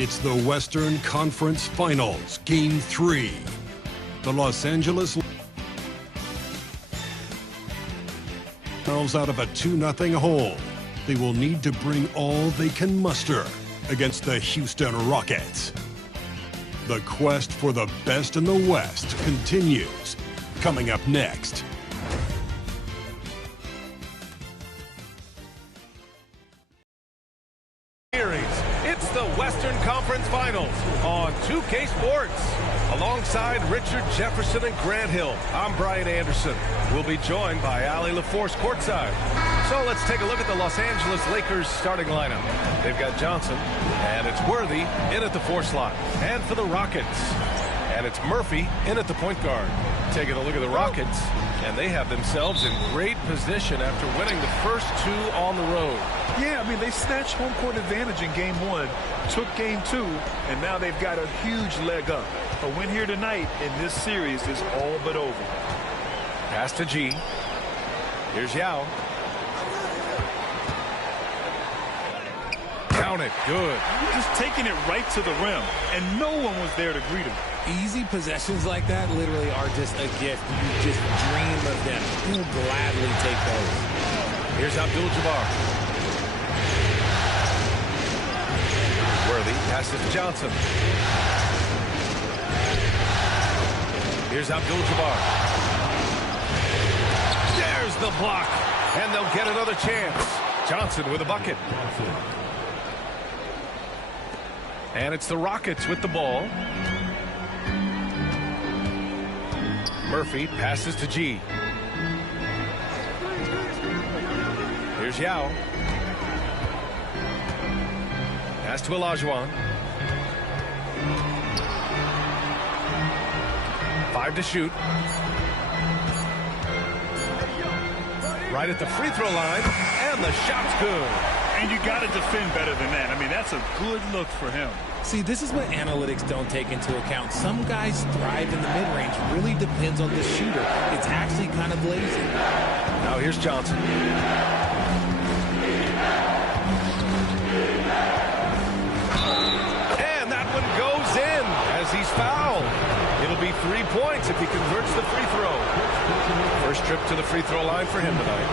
It's the Western Conference Finals, Game 3. The Los Angeles out of a 2-0 hole. They will need to bring all they can muster against the Houston Rockets. The quest for the best in the West continues. Coming up next. It's the Western Conference Finals on 2K Sports. Alongside Richard Jefferson and Grant Hill, I'm Brian Anderson. We'll be joined by Ali LaForce courtside. So let's take a look at the Los Angeles Lakers starting lineup. They've got Johnson, and it's Worthy in at the 4 slot. And for the Rockets, and it's Murphy in at the point guard. Taking a look at the Rockets, and they have themselves in great position after winning the first 2 on the road. Yeah, I mean, they snatched home court advantage in Game 1, took Game 2, and now they've got a huge leg up. A win here tonight in this series is all but over. Pass to G. Here's Yao. Count it. Good. Just taking it right to the rim, and no one was there to greet him. Easy possessions like that literally are just a gift. You just dream of them. You'll gladly take those. Here's Abdul-Jabaar. Worthy passes to Johnson. Here's Abdul-Jabbar. There's the block, and they'll get another chance. Johnson with a bucket. And it's the Rockets with the ball. Murphy passes to G. Here's Yao. Pass to Olajuwon. 5 to shoot. Right at the free throw line, and the shot's good. And you got to defend better than that. I mean, that's a good look for him. See, this is what analytics don't take into account. Some guys thrive in the mid-range. Really depends on the shooter. It's actually kind of lazy. Now here's Johnson. And that one goes in as he's fouled. It'll be 3 points if he converts the free throw. First trip to the free throw line for him tonight.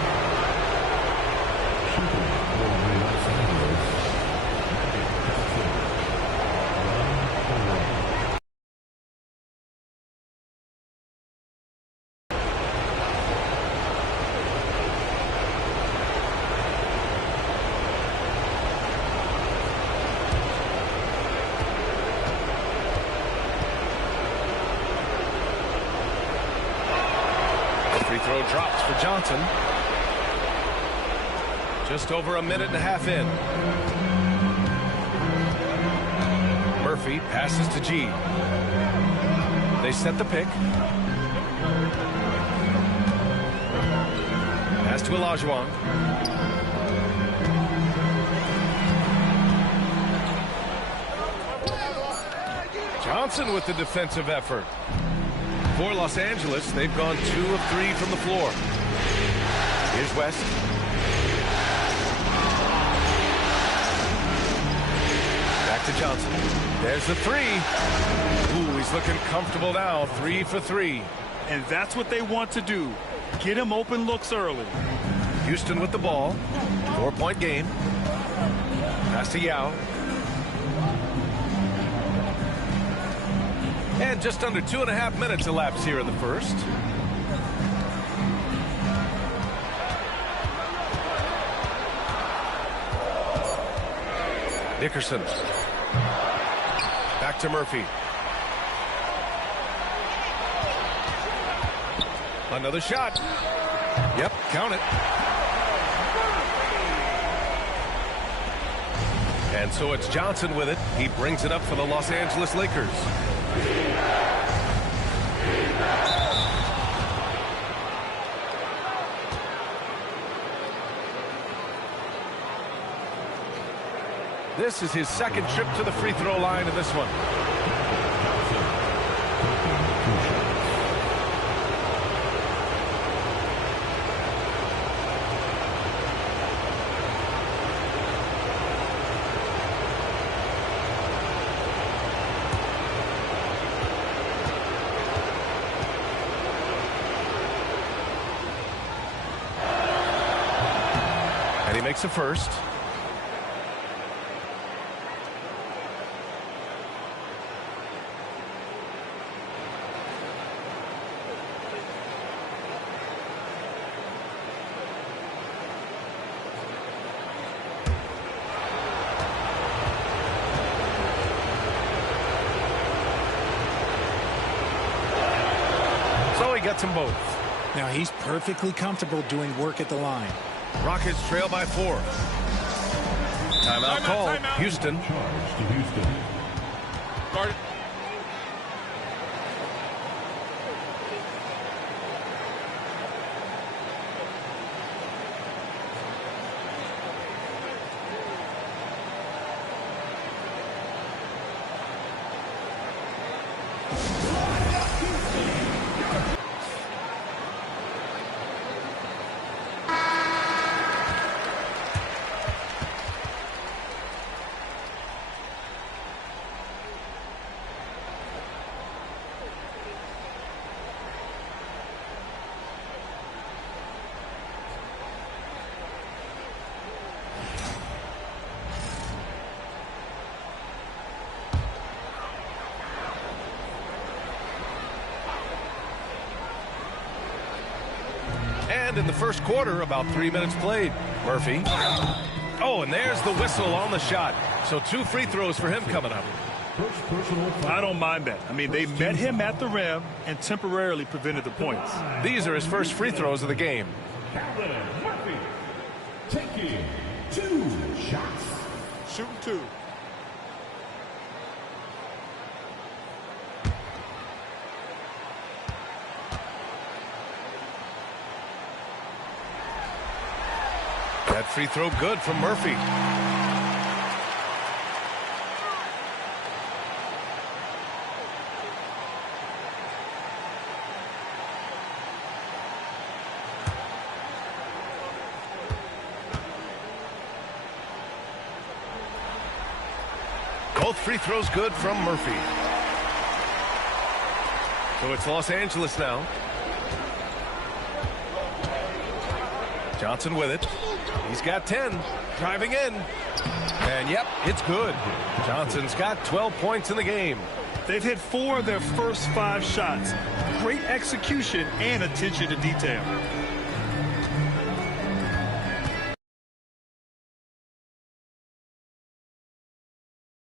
Free throw drops for Johnson. Just over a minute and a half in. Murphy passes to G. They set the pick. Pass to Olajuwon. Johnson with the defensive effort. For Los Angeles, they've gone 2 of 3 from the floor. Here's West. Back to Johnson. There's the 3. Ooh, he's looking comfortable now. 3 for 3. And that's what they want to do. Get him open looks early. Houston with the ball. 4-point game. Pass to Yao. And just under 2.5 minutes elapsed here in the first. Dickerson. Back to Murphy. Another shot. Yep, count it. And so it's Johnson with it. He brings it up for the Los Angeles Lakers. This is his second trip to the free throw line in this one. And he makes a first. So he gets them both. Now he's perfectly comfortable doing work at the line. Rockets trail by 4. Timeout call. Houston. Guard it. And in the first quarter, about 3 minutes played. Murphy. Oh, and there's the whistle on the shot. So 2 free throws for him coming up. I don't mind that. I mean, they met him at the rim and temporarily prevented the points. These are his first free throws of the game. Murphy taking 2 shots. Shooting 2. That free throw good from Murphy. Both free throws good from Murphy. So it's Los Angeles now. Johnson with it. He's got 10. Driving in. And yep, it's good. Johnson's got 12 points in the game. They've hit 4 of their first 5 shots. Great execution and attention to detail.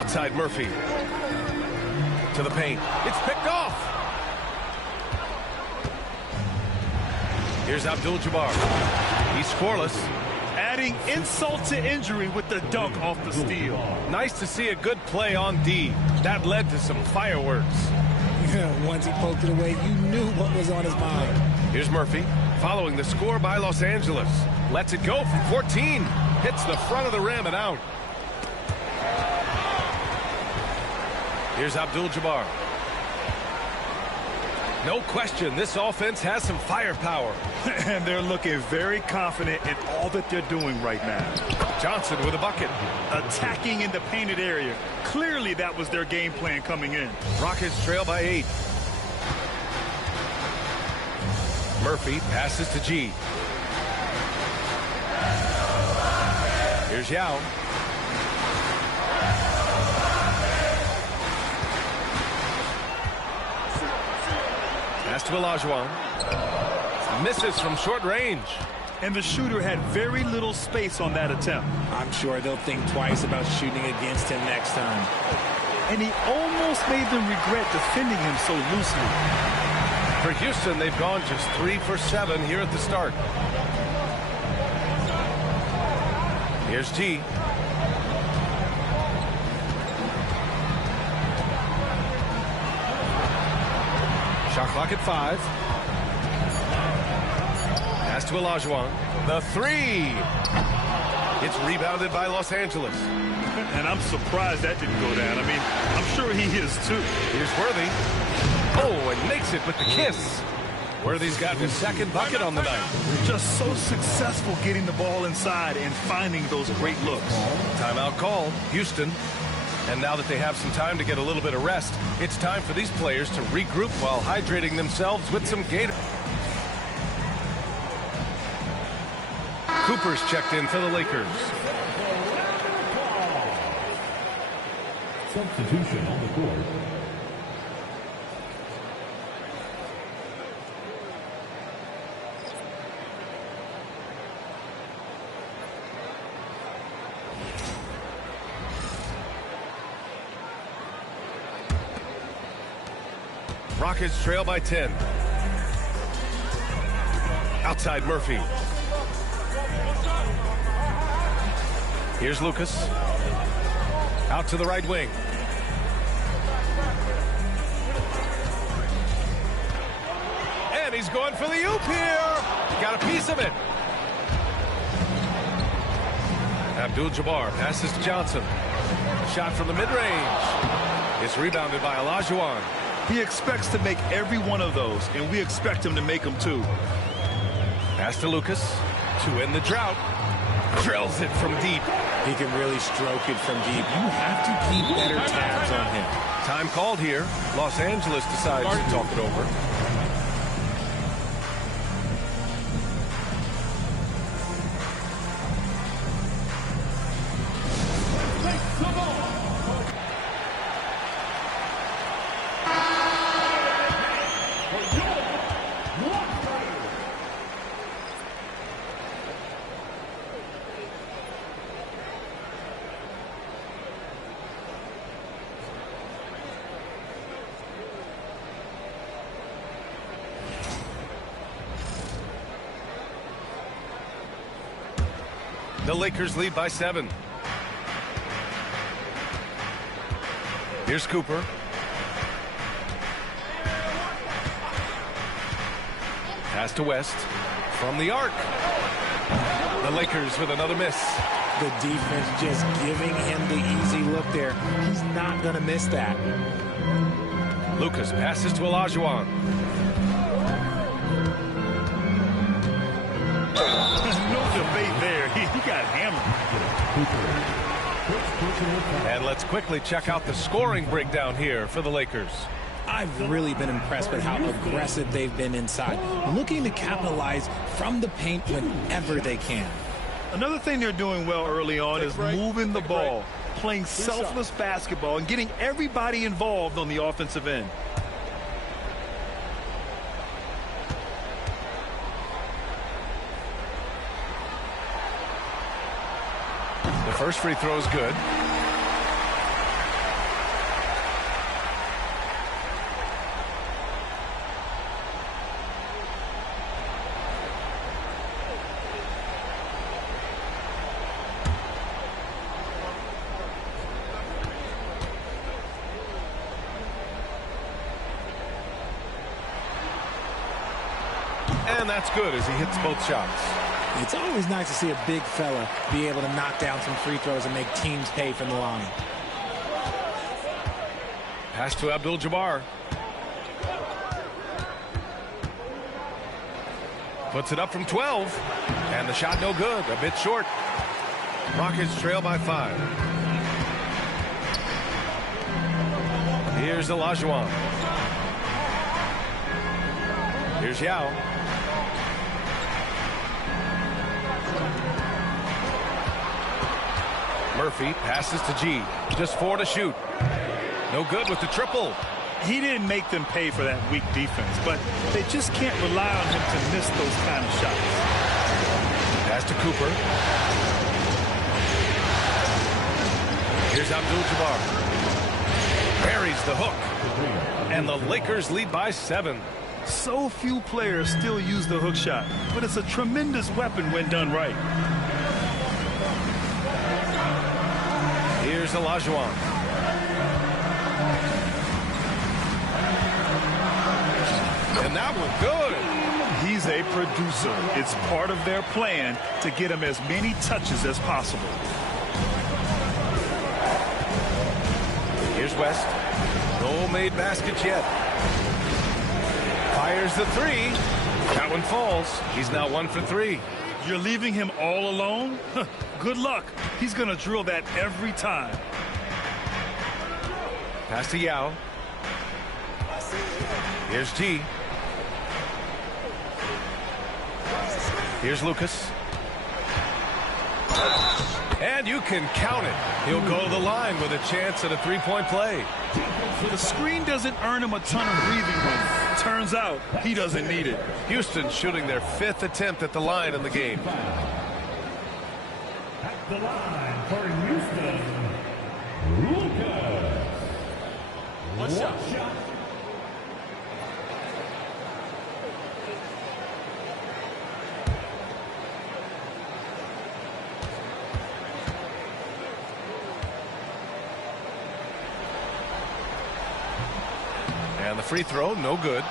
Outside Murphy. To the paint. It's picked off. Here's Abdul-Jabbar. He's scoreless. Adding insult to injury with the dunk off the steal. Nice to see a good play on D. That led to some fireworks. Once he poked it away, you knew what was on his mind. Here's Murphy, following the score by Los Angeles. Lets it go from 14. Hits the front of the rim and out. Here's Abdul-Jabbar. No question, this offense has some firepower. And they're looking very confident in all that they're doing right now. Johnson with a bucket. Attacking in the painted area. Clearly that was their game plan coming in. Rockets trail by 8. Murphy passes to G. Here's Yao. Pass to Olajuwon. Misses from short range. And the shooter had very little space on that attempt. I'm sure they'll think twice about shooting against him next time. And he almost made them regret defending him so loosely. For Houston, they've gone just 3 for 7 here at the start. Here's G. Shot clock at 5. Pass to Olajuwon. The 3. It's rebounded by Los Angeles. And I'm surprised that didn't go down. I mean, I'm sure he is too. Here's Worthy. Oh, and makes it with the kiss. Worthy's got his second bucket on the night. Just so successful getting the ball inside and finding those great looks. Timeout call, Houston. And now that they have some time to get a little bit of rest, it's time for these players to regroup while hydrating themselves with some Gator. Cooper's checked in for the Lakers. Substitution on the court. Rockets trail by 10. Outside Murphy. Here's Lucas. Out to the right wing. And he's going for the oop here. He got a piece of it. Abdul-Jabbar passes to Johnson. A shot from the mid-range. It's rebounded by Olajuwon. He expects to make every one of those, and we expect him to make them too. Pass to Lucas to end the drought. Drills it from deep. He can really stroke it from deep. You have to keep better tabs on him. Time called here. Los Angeles decides to talk it over. The Lakers lead by 7. Here's Cooper. Pass to West from the arc. The Lakers with another miss. The defense just giving him the easy look there. He's not going to miss that. Lucas passes to Olajuwon. No debate there. He got hammered. And let's quickly check out the scoring breakdown here for the Lakers. I've really been impressed with how aggressive they've been inside, looking to capitalize from the paint whenever they can. Another thing they're doing well early on is moving the ball, playing selfless basketball, and getting everybody involved on the offensive end. The first free throw is good. And that's good as he hits both shots. It's always nice to see a big fella be able to knock down some free throws and make teams pay from the line. Pass to Abdul-Jabbar. Puts it up from 12. And the shot no good. A bit short. Rockets trail by 5. Here's Olajuwon. Here's Yao. Murphy passes to G. Just 4 to shoot. No good with the triple. He didn't make them pay for that weak defense, but they just can't rely on him to miss those kind of shots. Pass to Cooper. Here's Abdul-Jabbar. Buries the hook. And the Lakers lead by 7. So few players still use the hook shot, but it's a tremendous weapon when done right. Here's Olajuwon. And that one good. He's a producer. It's part of their plan to get him as many touches as possible. Here's West. No made baskets yet. Fires the 3. That one falls. He's now 1 for 3. You're leaving him all alone? Good luck. He's going to drill that every time. Pass to Yao. Here's G. Here's Lucas. And you can count it. He'll go to the line with a chance at a three-point play. The screen doesn't earn him a ton of breathing room. Turns out he doesn't need it. Houston shooting their 5th attempt at the line in the game. At the line for Houston, Lucas. One shot. And the free throw, no good.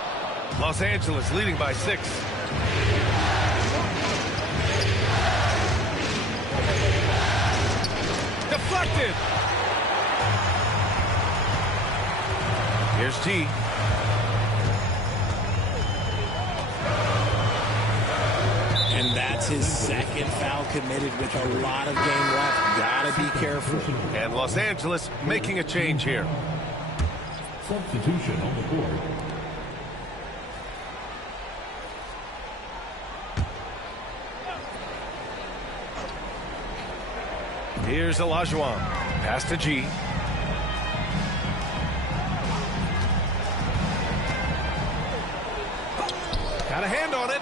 Los Angeles leading by 6. Deflected. Here's G. And that's his 2nd foul committed with a lot of game left. Gotta be careful. And Los Angeles making a change here. Substitution on the court. Here's Olajuwon. Pass to G. Got a hand on it.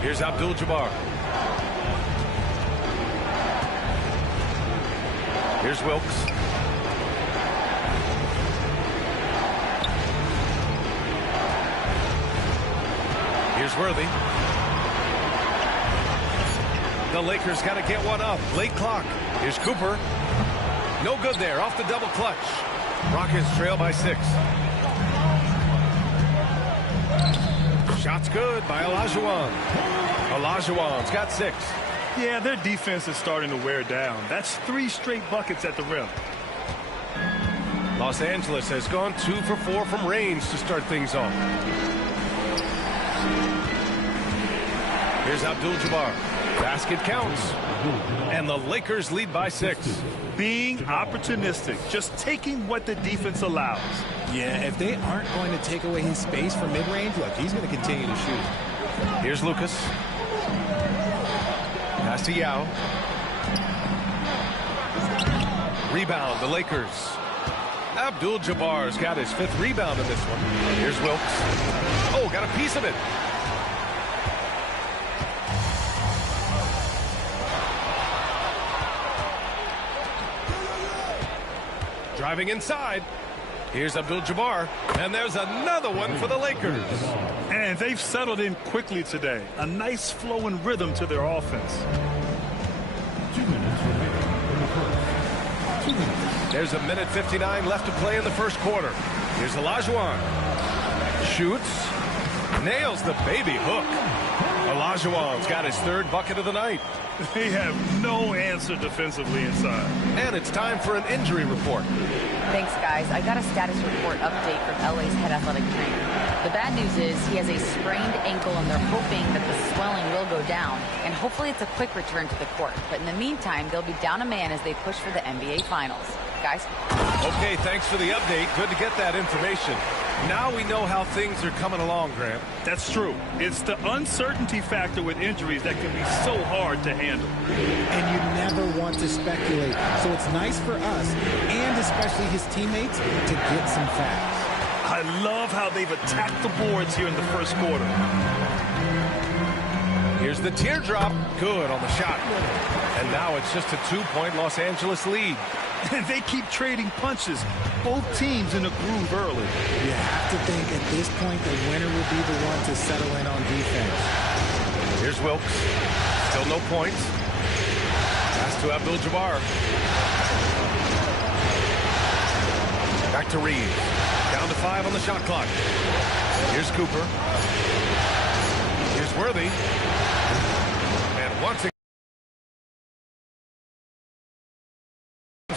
Here's Abdul-Jabbar. Here's Wilkes. Here's Worthy. The Lakers got to get one up. Late clock. Here's Cooper. No good there. Off the double clutch. Rockets trail by 6. Shot's good by Olajuwon. Olajuwon's got 6. Yeah, their defense is starting to wear down. That's 3 straight buckets at the rim. Los Angeles has gone 2 for 4 from range to start things off. Here's Abdul-Jabbar. Basket counts. And the Lakers lead by 6. Being opportunistic, just taking what the defense allows. Yeah, if they aren't going to take away his space from mid-range, look, he's going to continue to shoot. Here's Lucas. Pass to Yao. Rebound, the Lakers. Abdul-Jabbar's got his 5th rebound in this one. Here's Wilkes. Oh, got a piece of it. Driving inside. Here's Abdul-Jabbar. And there's another one for the Lakers. And they've settled in quickly today. A nice flow and rhythm to their offense. 2 minutes remaining in the first. 2 minutes. There's a minute 59 left to play in the first quarter. Here's Olajuwon. Shoots. Nails the baby hook. Olajuwon's got his 3rd bucket of the night. They have no answer defensively inside. And it's time for an injury report. Thanks, guys. I got a status report update from LA's head athletic trainer. The bad news is he has a sprained ankle, and they're hoping that the swelling will go down, and hopefully it's a quick return to the court. But in the meantime, they'll be down a man as they push for the NBA Finals. Guys? Okay, thanks for the update. Good to get that information. Now we know how things are coming along, Grant. That's true. It's the uncertainty factor with injuries that can be so hard to handle. And you never want to speculate. So it's nice for us, and especially his teammates, to get some facts. I love how they've attacked the boards here in the first quarter. Here's the teardrop. Good on the shot. And now it's just a 2-point Los Angeles lead. And they keep trading punches. Both teams in a groove early. You have to think at this point the winner will be the one to settle in on defense. Here's Wilkes. Still no points. Pass to Abdul-Jabbar. Back to Reeves. Down to 5 on the shot clock. Here's Cooper. Here's Worthy. And once again,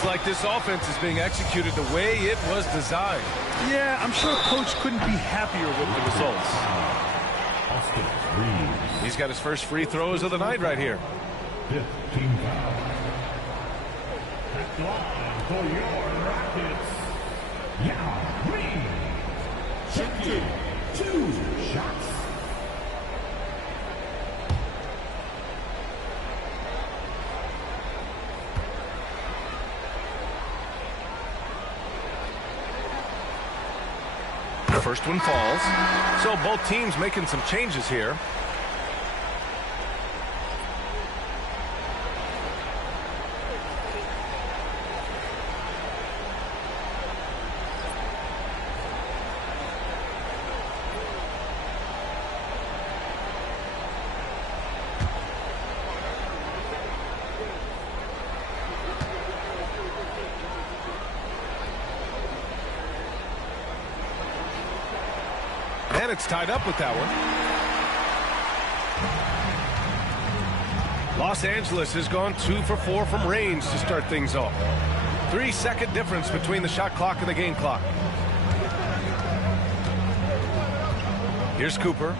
like this offense is being executed the way it was designed. Yeah, I'm sure Coach couldn't be happier with the results. He's got his first free throws of the night right here. 5th team foul. At the line for your Rockets, Yao Ming. Shooting 2 shots. First one falls. So both teams making some changes here. And it's tied up with that one. Los Angeles has gone 2 for 4 from range to start things off. 3-second difference between the shot clock and the game clock. Here's Cooper.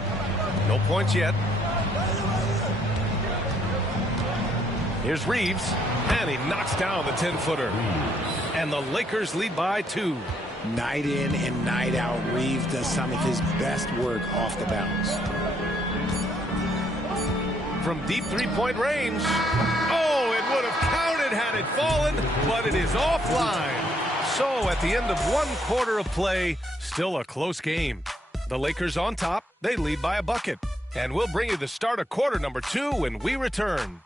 No points yet. Here's Reeves. And he knocks down the 10-footer. And the Lakers lead by 2. Night in and night out, Reeves does some of his best work off the bounce. From deep three-point range. Oh, it would have counted had it fallen, but it is offline. So at the end of 1 quarter of play, still a close game. The Lakers on top. They lead by a bucket. And we'll bring you the start of quarter number 2 when we return.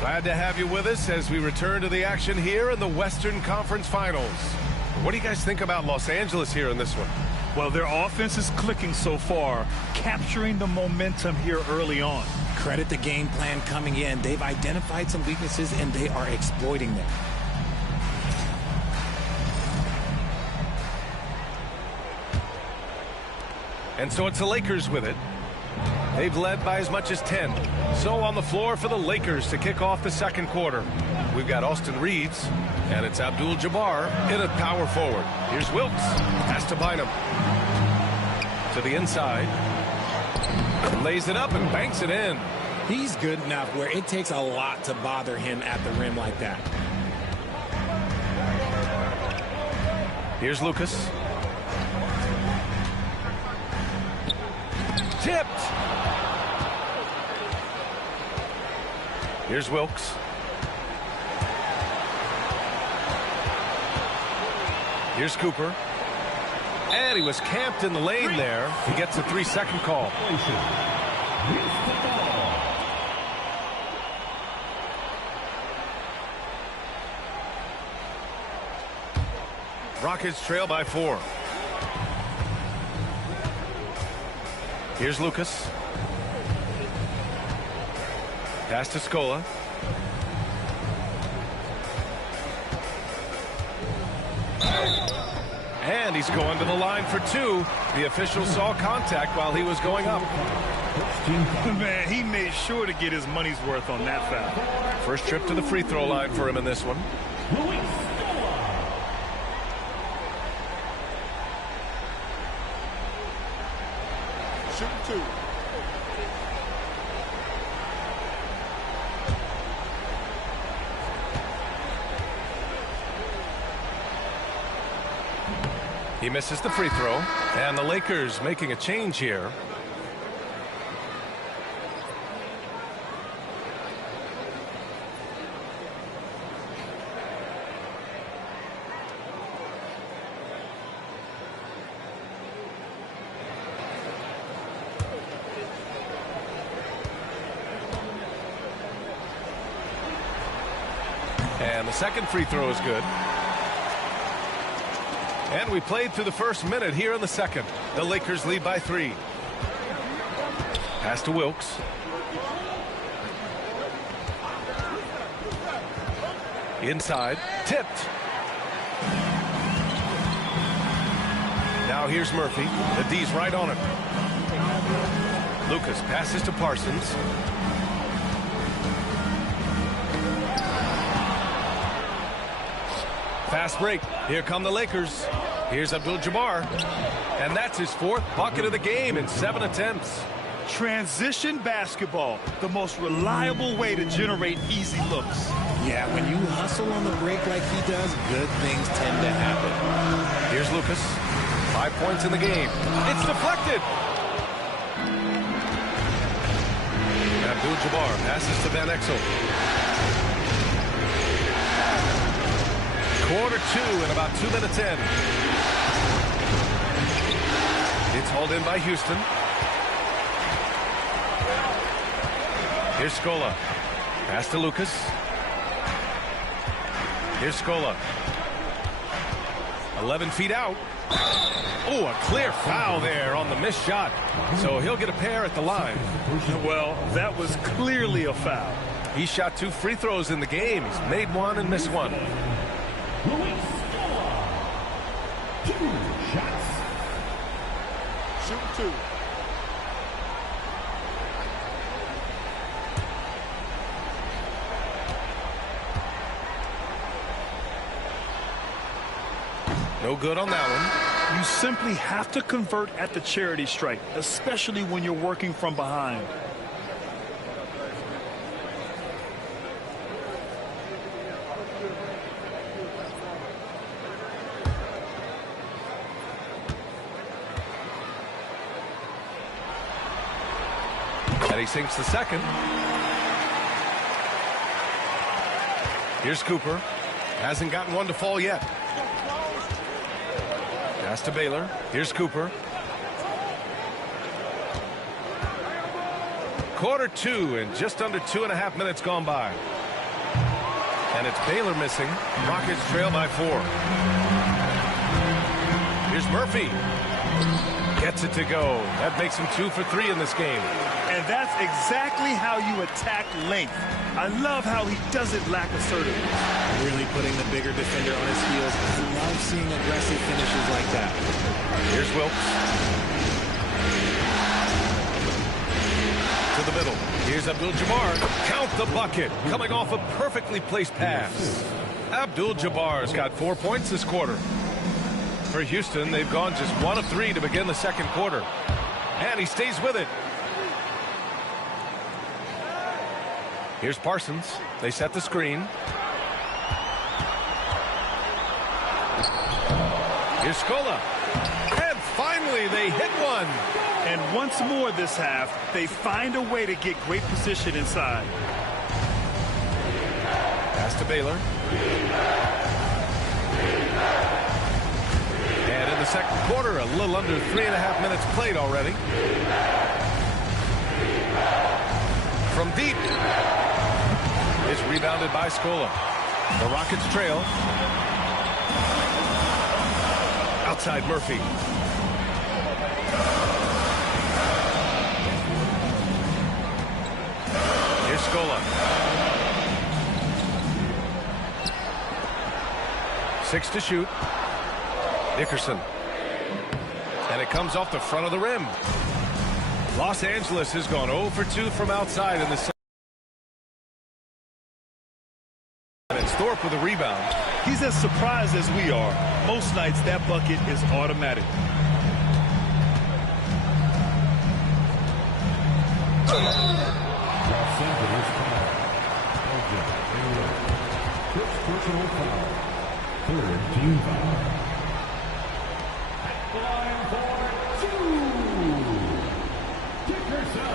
Glad to have you with us as we return to the action here in the Western Conference Finals. What do you guys think about Los Angeles here in this one? Well, their offense is clicking so far, capturing the momentum here early on. Credit the game plan coming in. They've identified some weaknesses, and they are exploiting them. And so it's the Lakers with it. They've led by as much as 10. So on the floor for the Lakers to kick off the second quarter. We've got Austin Reeves, and it's Abdul-Jabaar in at power forward. Here's Wilkes. Has to bind him. To the inside. Lays it up and banks it in. He's good enough where it takes a lot to bother him at the rim like that. Here's Lucas. Tipped. Here's Wilkes. Here's Cooper. And he was camped in the lane there. He gets a 3-second call. Rockets trail by 4. Here's Lucas. Pass to Scola. And he's going to the line for 2. The official saw contact while he was going up. Man, he made sure to get his money's worth on that foul. First trip to the free throw line for him in this one. Shoot 2. He misses the free throw, and the Lakers making a change here. And the second free throw is good. And we played through the first minute here in the second. The Lakers lead by 3. Pass to Wilkes. Inside. Tipped. Now here's Murphy. The D's right on him. Lucas passes to Parsons. Fast break. Here come the Lakers. Here's Abdul-Jabaar. And that's his 4th bucket of the game in 7 attempts. Transition basketball, the most reliable way to generate easy looks. Yeah, when you hustle on the break like he does, good things tend to happen. Here's Lucas. 5 points in the game. It's deflected. Abdul-Jabaar passes to Van Exel. Quarter 2 and about 2 minutes in. It's hauled in by Houston. Here's Scola. Pass to Lucas. Here's Scola. 11 feet out. Oh, a clear foul there on the missed shot. So he'll get a pair at the line. Well, that was clearly a foul. He shot 2 free throws in the game. He's made 1 and missed 1. 2 shots. Shoot 2. No good on that one. You simply have to convert at the charity stripe, especially when you're working from behind. And he sinks the second. Here's Cooper. Hasn't gotten one to fall yet. Pass to Baylor. Here's Cooper. Quarter 2 and just under 2.5 minutes gone by. And it's Baylor missing. Rockets trail by 4. Here's Murphy. Gets it to go. That makes him 2 for 3 in this game. And that's exactly how you attack length. I love how he doesn't lack assertiveness. Really putting the bigger defender on his heels. I love seeing aggressive finishes like that. Here's Wilkes. To the middle. Here's Abdul-Jabaar. Count the bucket. Coming off a perfectly placed pass. Abdul-Jabbar's got 4 points this quarter. For Houston, they've gone just 1 of 3 to begin the second quarter. And he stays with it. Here's Parsons. They set the screen. Here's Scola. And finally, they hit one. And once more this half, they find a way to get great position inside. Pass to Baylor. And in the second quarter, a little under 3.5 minutes played already. From deep. It's rebounded by Scola. The Rockets trail. Outside Murphy. Here's Scola. 6 to shoot. Dickerson. And it comes off the front of the rim. Los Angeles has gone 0 for 2 from outside in the second. And Thorpe with a rebound. He's as surprised as we are. Most nights that bucket is automatic. Los Angeles foul. First personal foul. 3rd team foul. At the line for 2. Dickerson.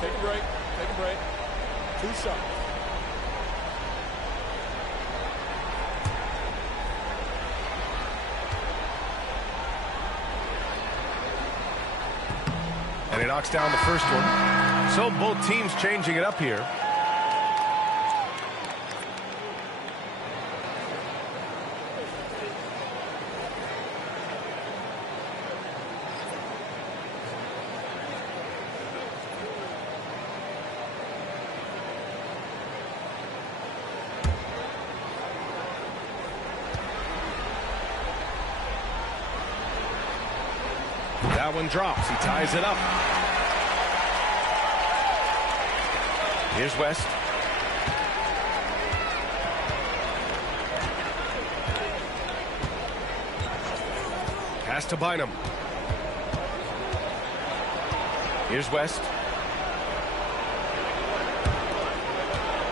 Take a break. Take a break. 2 shots. And he knocks down the first one. So both teams changing it up here. That one drops. He ties it up. Here's West. Pass Pass to Bynum. Here's West.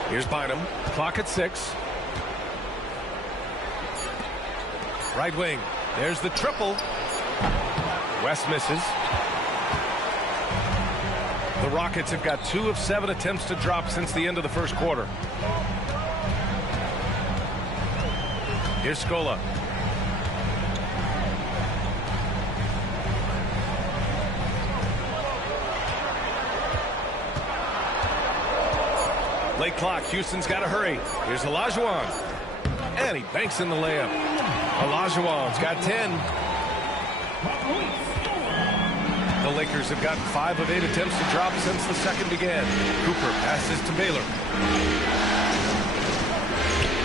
Here's Bynum. Clock at 6. Right wing. There's the triple. West misses. The Rockets have got 2 of 7 attempts to drop since the end of the first quarter. Here's Scola. Late clock. Houston's got to hurry. Here's Olajuwon. And he banks in the layup. Olajuwon's got 10. The Lakers have gotten 5 of 8 attempts to drop since the second began. Cooper passes to Baylor.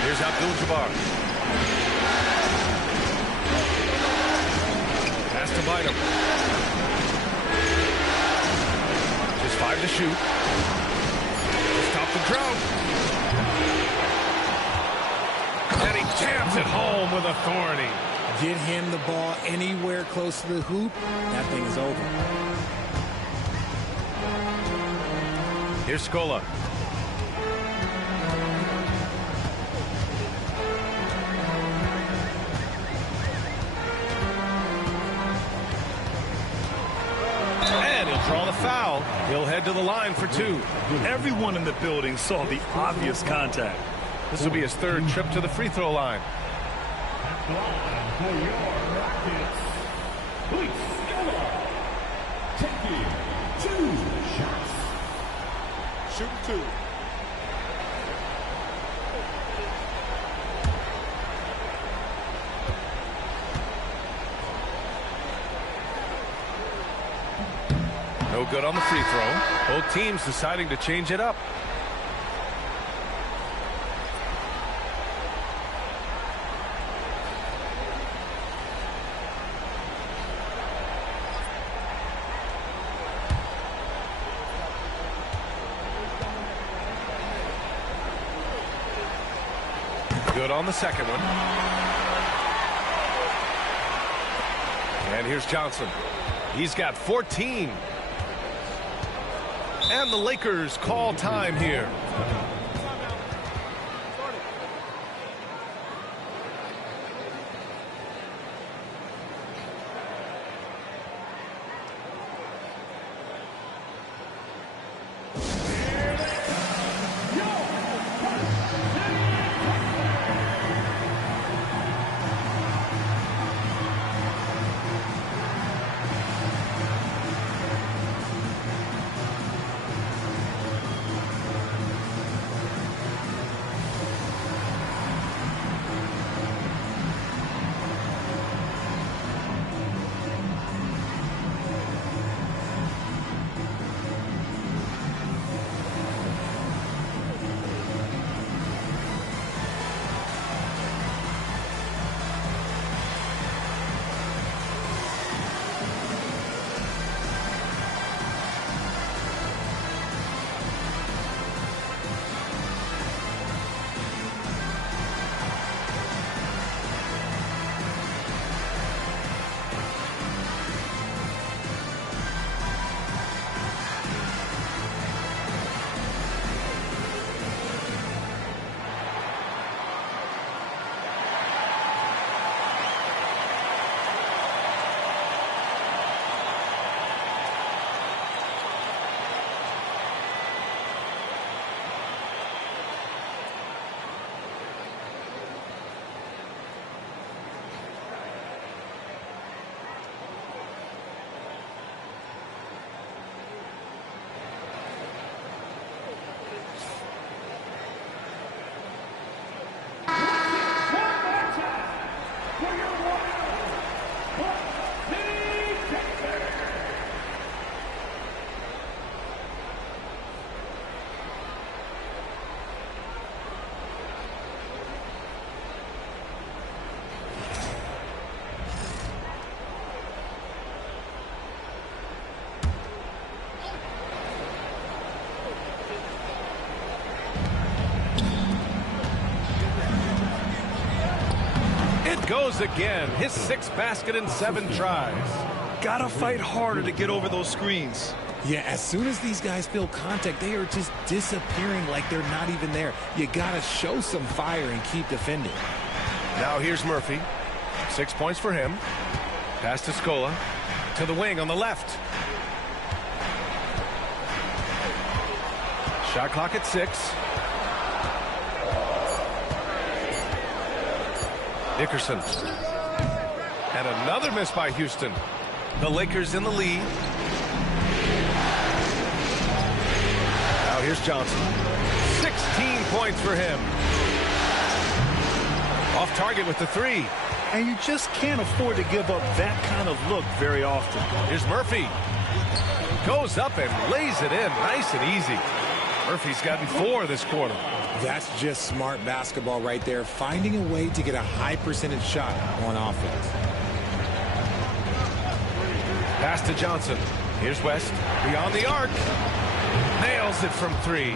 Here's Abdul-Jabaar. Pass to Bynum. Just 5 to shoot. Stop the drought. And he jams it home with authority. Get him the ball anywhere close to the hoop, that thing is over. Here's Scola. And he'll draw the foul. He'll head to the line for 2. Everyone in the building saw the obvious contact. This will be his 3rd trip to the free throw line. For your Rockets, please, taking 2 shots. Shooting 2. No good on the free throw. Both teams deciding to change it up. Good on the second one. And here's Johnson. He's got 14. And the Lakers call time here. goes again. His 6th basket in 7 tries. Gotta fight harder to get over those screens. Yeah, as soon as these guys feel contact, they are just disappearing like they're not even there. You gotta show some fire and keep defending. Now here's Murphy. 6 points for him. Pass to Scola. To the wing on the left. Shot clock at 6. Dickerson. And another miss by Houston. The Lakers in the lead. Now here's Johnson. 16 points for him. Off target with the 3. And you just can't afford to give up that kind of look very often. Here's Murphy. Goes up and lays it in nice and easy. Murphy's gotten 4 this quarter. That's just smart basketball right there, finding a way to get a high percentage shot on offense. Pass to Johnson. Here's West. Beyond the arc. Nails it from 3.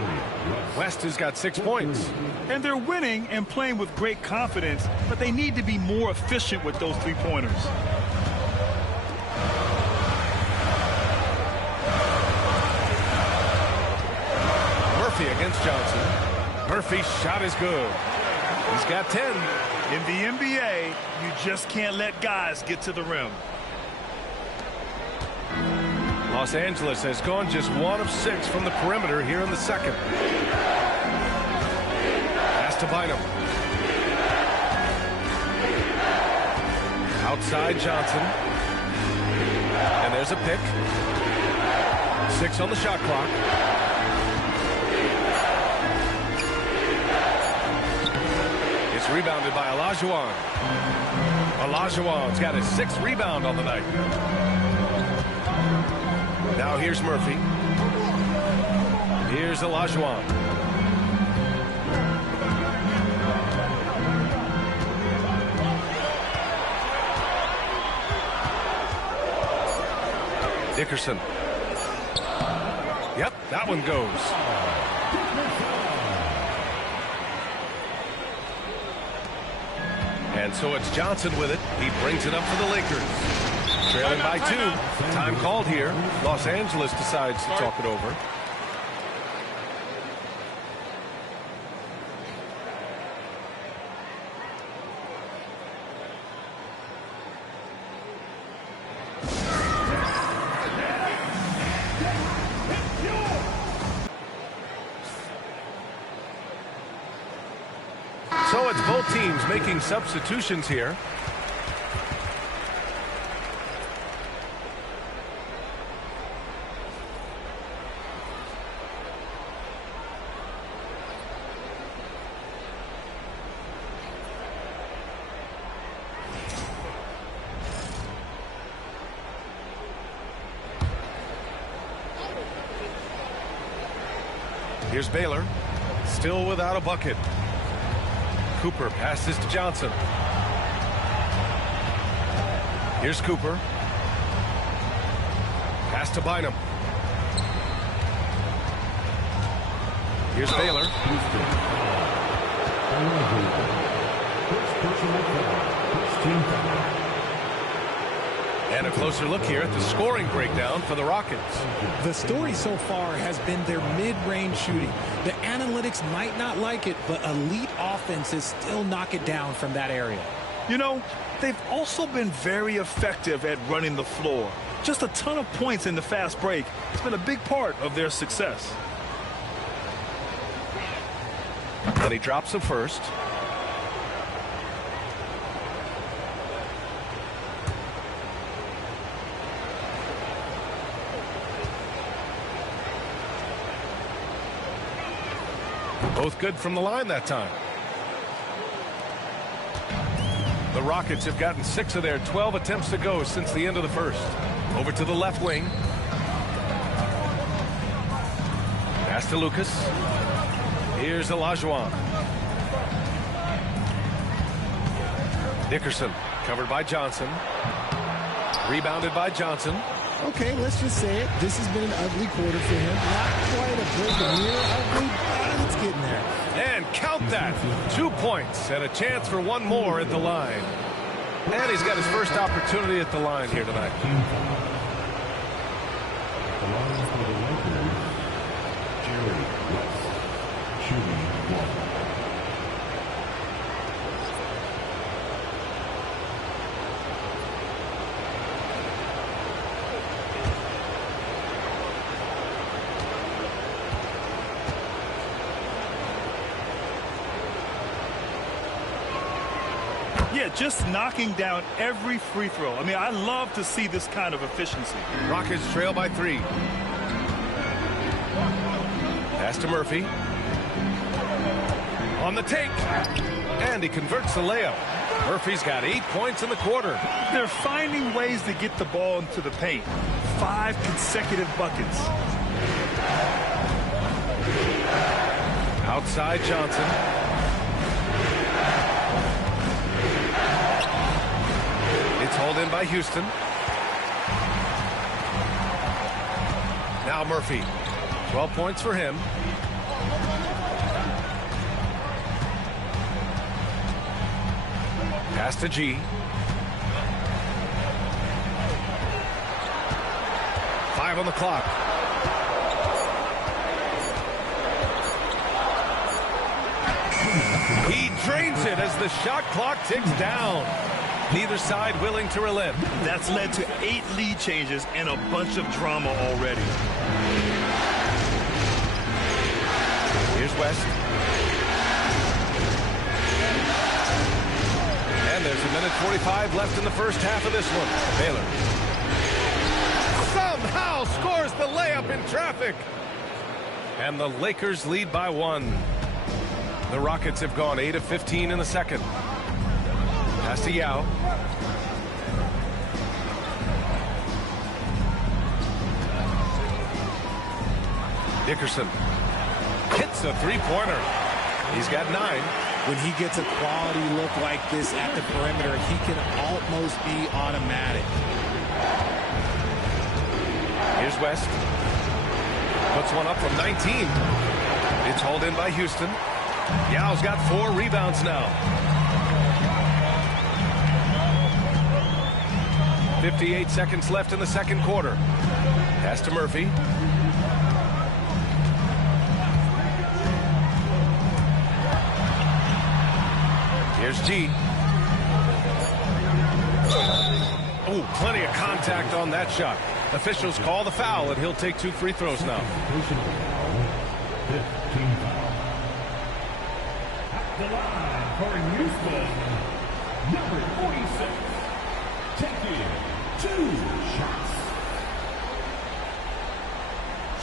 West has got 6 points. And they're winning and playing with great confidence, but they need to be more efficient with those 3-pointers. Murphy against Johnson. Murphy's shot is good. He's got 10. In the NBA, you just can't let guys get to the rim. Los Angeles has gone just 1 of 6 from the perimeter here in the second. Pass to Bynum. Outside Johnson. And there's a pick. 6 on the shot clock. It's rebounded by Olajuwon. Olajuwon's got his 6th rebound on the night. Now here's Murphy. Here's Olajuwon. Dickerson. Yep, that one goes. And so it's Johnson with it. He brings it up for the Lakers. Trailing by 2. Time called here. Los Angeles decides to talk it over. So it's both teams making substitutions here. Here's Baylor, still without a bucket. Cooper passes to Johnson. Here's Cooper. Pass to Bynum. Here's Baylor. And a closer look here at the scoring breakdown for the Rockets. The story so far has been their mid-range shooting. The analytics might not like it, but elite offenses still knock it down from that area. You know, they've also been very effective at running the floor. Just a ton of points in the fast break. It's been a big part of their success. And he drops the first. Both good from the line that time. The Rockets have gotten 6 of their 12 attempts to go since the end of the first. Over to the left wing. Pass to Lucas. Here's Olajuwon. Dickerson covered by Johnson. Rebounded by Johnson. Okay, let's just say it. This has been an ugly quarter for him. Not quite a break of near ugly, but it's getting there. And count that. 2 points and a chance for one more at the line. And he's got his first opportunity at the line here tonight. The line for the Lakers, Jerry West, shooting 1. Yeah, just knocking down every free throw. I mean, I love to see this kind of efficiency. Rockets trail by 3. Pass to Murphy. On the take. And he converts the layup. Murphy's got 8 points in the quarter. They're finding ways to get the ball into the paint. 5 consecutive buckets. Outside Johnson. It's hauled in by Houston. Now Murphy. 12 points for him. Pass to G. Five on the clock. He drains it as the shot clock ticks down. Neither side willing to relent. That's led to 8 lead changes and a bunch of drama already. Here's West. And there's a minute 45 left in the first half of this one. Baylor somehow scores the layup in traffic. And the Lakers lead by 1. The Rockets have gone 8 of 15 in the second. Pass to Yao. Dickerson hits a three-pointer. He's got 9. When he gets a quality look like this at the perimeter, he can almost be automatic. Here's West. Puts one up from 19. It's hauled in by Houston. Yao's got 4 rebounds now. 58 seconds left in the second quarter. Pass to Murphy. Here's G. Oh, plenty of contact on that shot. Officials call the foul, and he'll take 2 free throws now. Personal foul, 15 foul. At the line for Houston, number 46, taking 2 shots.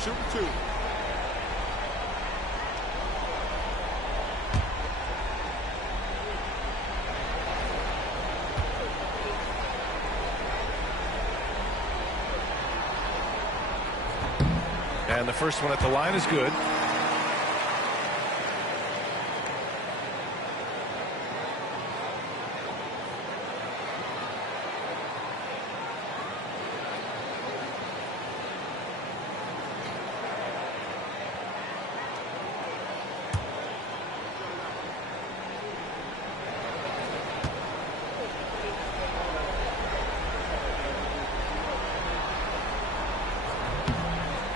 Shoot 2. And the first one at the line is good.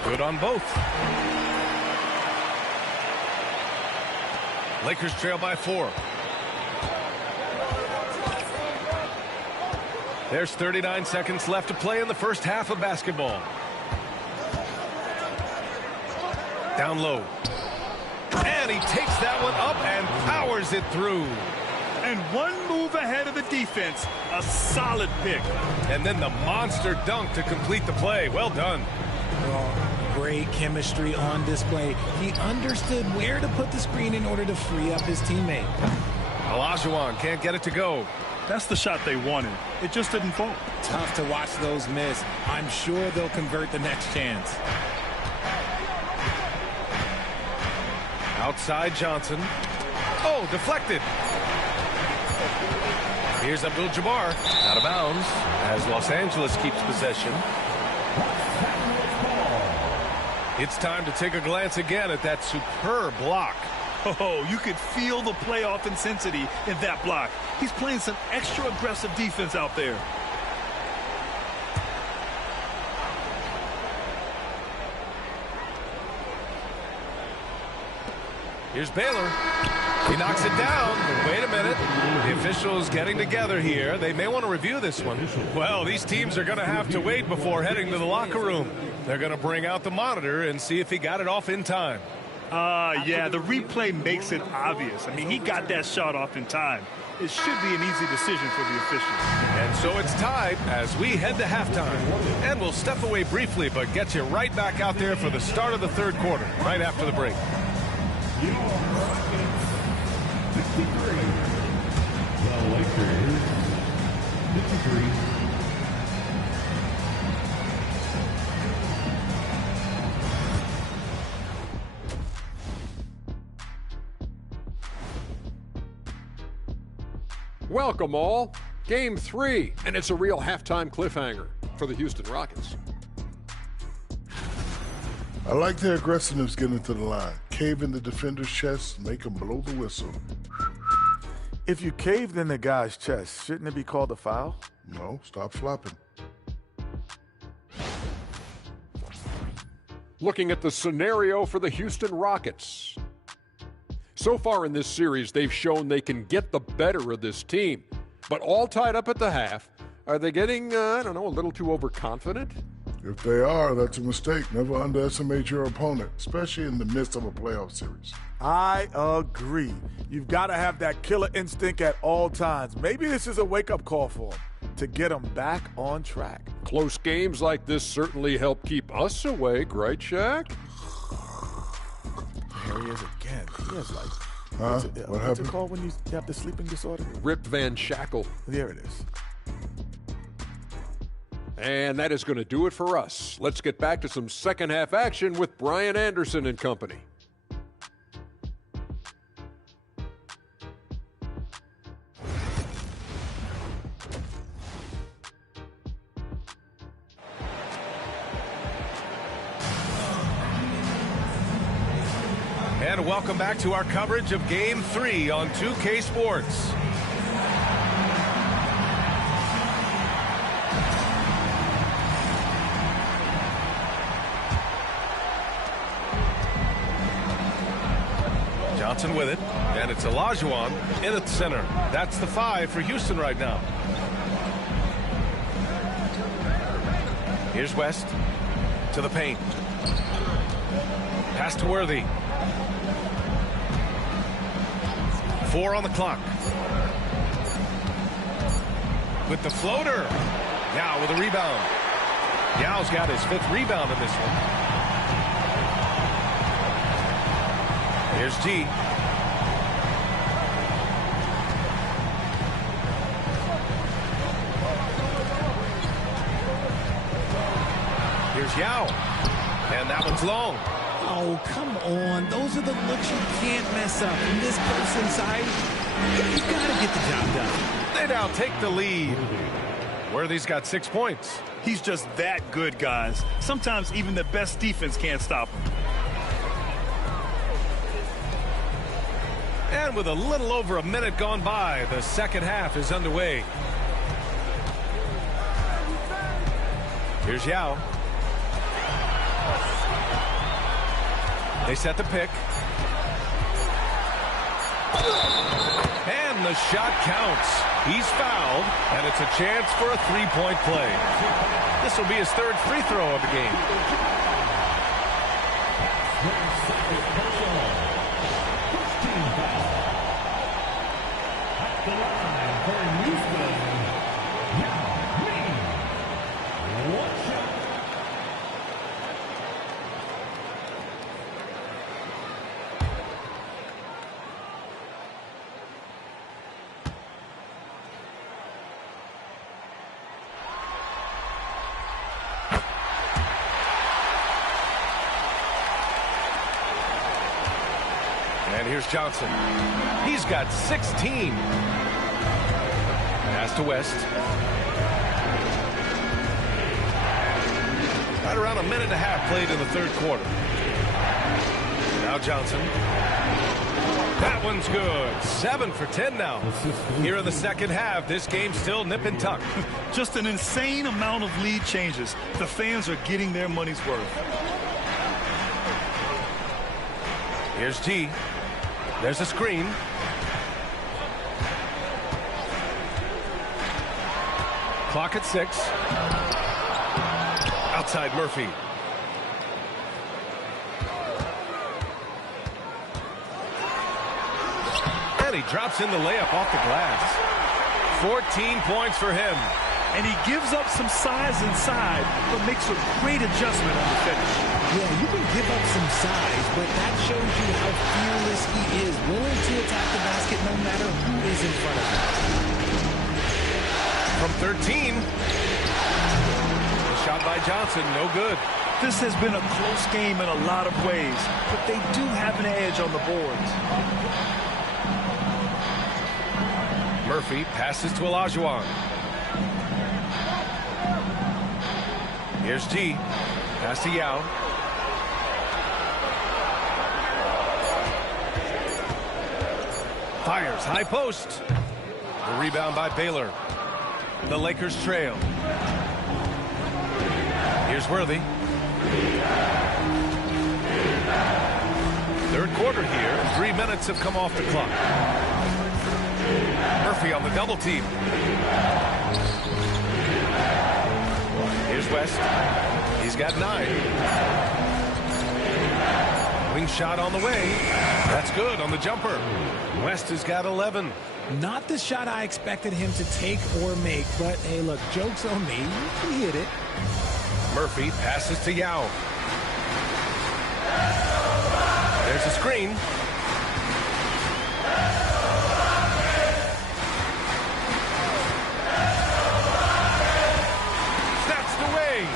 Good on both. Lakers trail by 4. There's 39 seconds left to play in the first half of basketball. Down low. And he takes that one up and powers it through. And 1 move ahead of the defense. A solid pick. And then the monster dunk to complete the play. Well done. Great chemistry on display. He understood where to put the screen in order to free up his teammate. Olajuwon can't get it to go. That's the shot they wanted. It just didn't fall. Tough to watch those miss. I'm sure they'll convert the next chance. Outside Johnson. Oh, deflected. Here's Abdul-Jabbar. Out of bounds as Los Angeles keeps possession. It's time to take a glance again at that superb block. Oh, you could feel the playoff intensity in that block. He's playing some extra aggressive defense out there. Here's Baylor. He knocks it down. Wait a minute. The officials getting together here. They may want to review this one. Well, these teams are going to have to wait before heading to the locker room. They're going to bring out the monitor and see if he got it off in time. Yeah, the replay makes it obvious. I mean, he got that shot off in time. It should be an easy decision for the officials. And so it's tied as we head to halftime. And we'll step away briefly, but get you right back out there for the start of the third quarter, right after the break. The Lakers, 53. Welcome all. Game 3, and it's a real halftime cliffhanger for the Houston Rockets. I like their aggressiveness getting to the line. Cave in the defender's chest, make him blow the whistle. If you caved in the guy's chest, shouldn't it be called a foul? No, stop flopping. Looking at the scenario for the Houston Rockets. So far in this series, they've shown they can get the better of this team. But all tied up at the half, are they getting, a little too overconfident? If they are, that's a mistake. Never underestimate your opponent, especially in the midst of a playoff series. I agree. You've got to have that killer instinct at all times. Maybe this is a wake-up call for them to get them back on track. Close games like this certainly help keep us awake, right, Shaq? There he is again. He has What what's happened? it called when you have the sleeping disorder? Rip Van Shackle. There it is. And that is going to do it for us. Let's get back to some second half action with Brian Anderson and company. And welcome back to our coverage of Game 3 on 2K Sports. Johnson with it, and it's Olajuwon in at center. That's the 5 for Houston right now. Here's West to the paint. Pass to Worthy. 4 on the clock. With the floater. Yao with a rebound. Yao's got his 5th rebound in this one. Here's G. Here's Yao. And that one's long. Oh, come on. Those are the looks you can't mess up. In this close inside, you got to get the job done. They now take the lead. Worthy's got 6 points. He's just that good, guys. Sometimes even the best defense can't stop him. And with a little over a minute gone by, the second half is underway. Here's Yao. They set the pick. And the shot counts. He's fouled, and it's a chance for a three-point play. This will be his 3rd free throw of the game. And here's Johnson. He's got 16. Pass to West. Right around a minute and a half played in the 3rd quarter. Now Johnson. That one's good. 7 for 10 now. Here in the second half, this game's still nip and tuck. Just an insane amount of lead changes. The fans are getting their money's worth. Here's G. There's a screen. Clock at 6. Outside Murphy. And he drops in the layup off the glass. 14 points for him. And he gives up some size inside, but makes a great adjustment on the finish. Yeah, you can give up some size, but that shows you how fearless he is, willing to attack the basket no matter who is in front of him. From 13. The shot by Johnson, no good. This has been a close game in a lot of ways, but they do have an edge on the boards. Murphy passes to Olajuwon. Here's G. Pass to Yao. Fires, high post. The rebound by Baylor. The Lakers trail. Here's Worthy. Third quarter here. 3 minutes have come off the clock. Murphy on the double team. Here's West. He's got 9. Wing shot on the way. That's good on the jumper. West has got 11. Not the shot I expected him to take or make, but hey, look, joke's on me. He hit it. Murphy passes to Yao. There's a screen. Snatched away.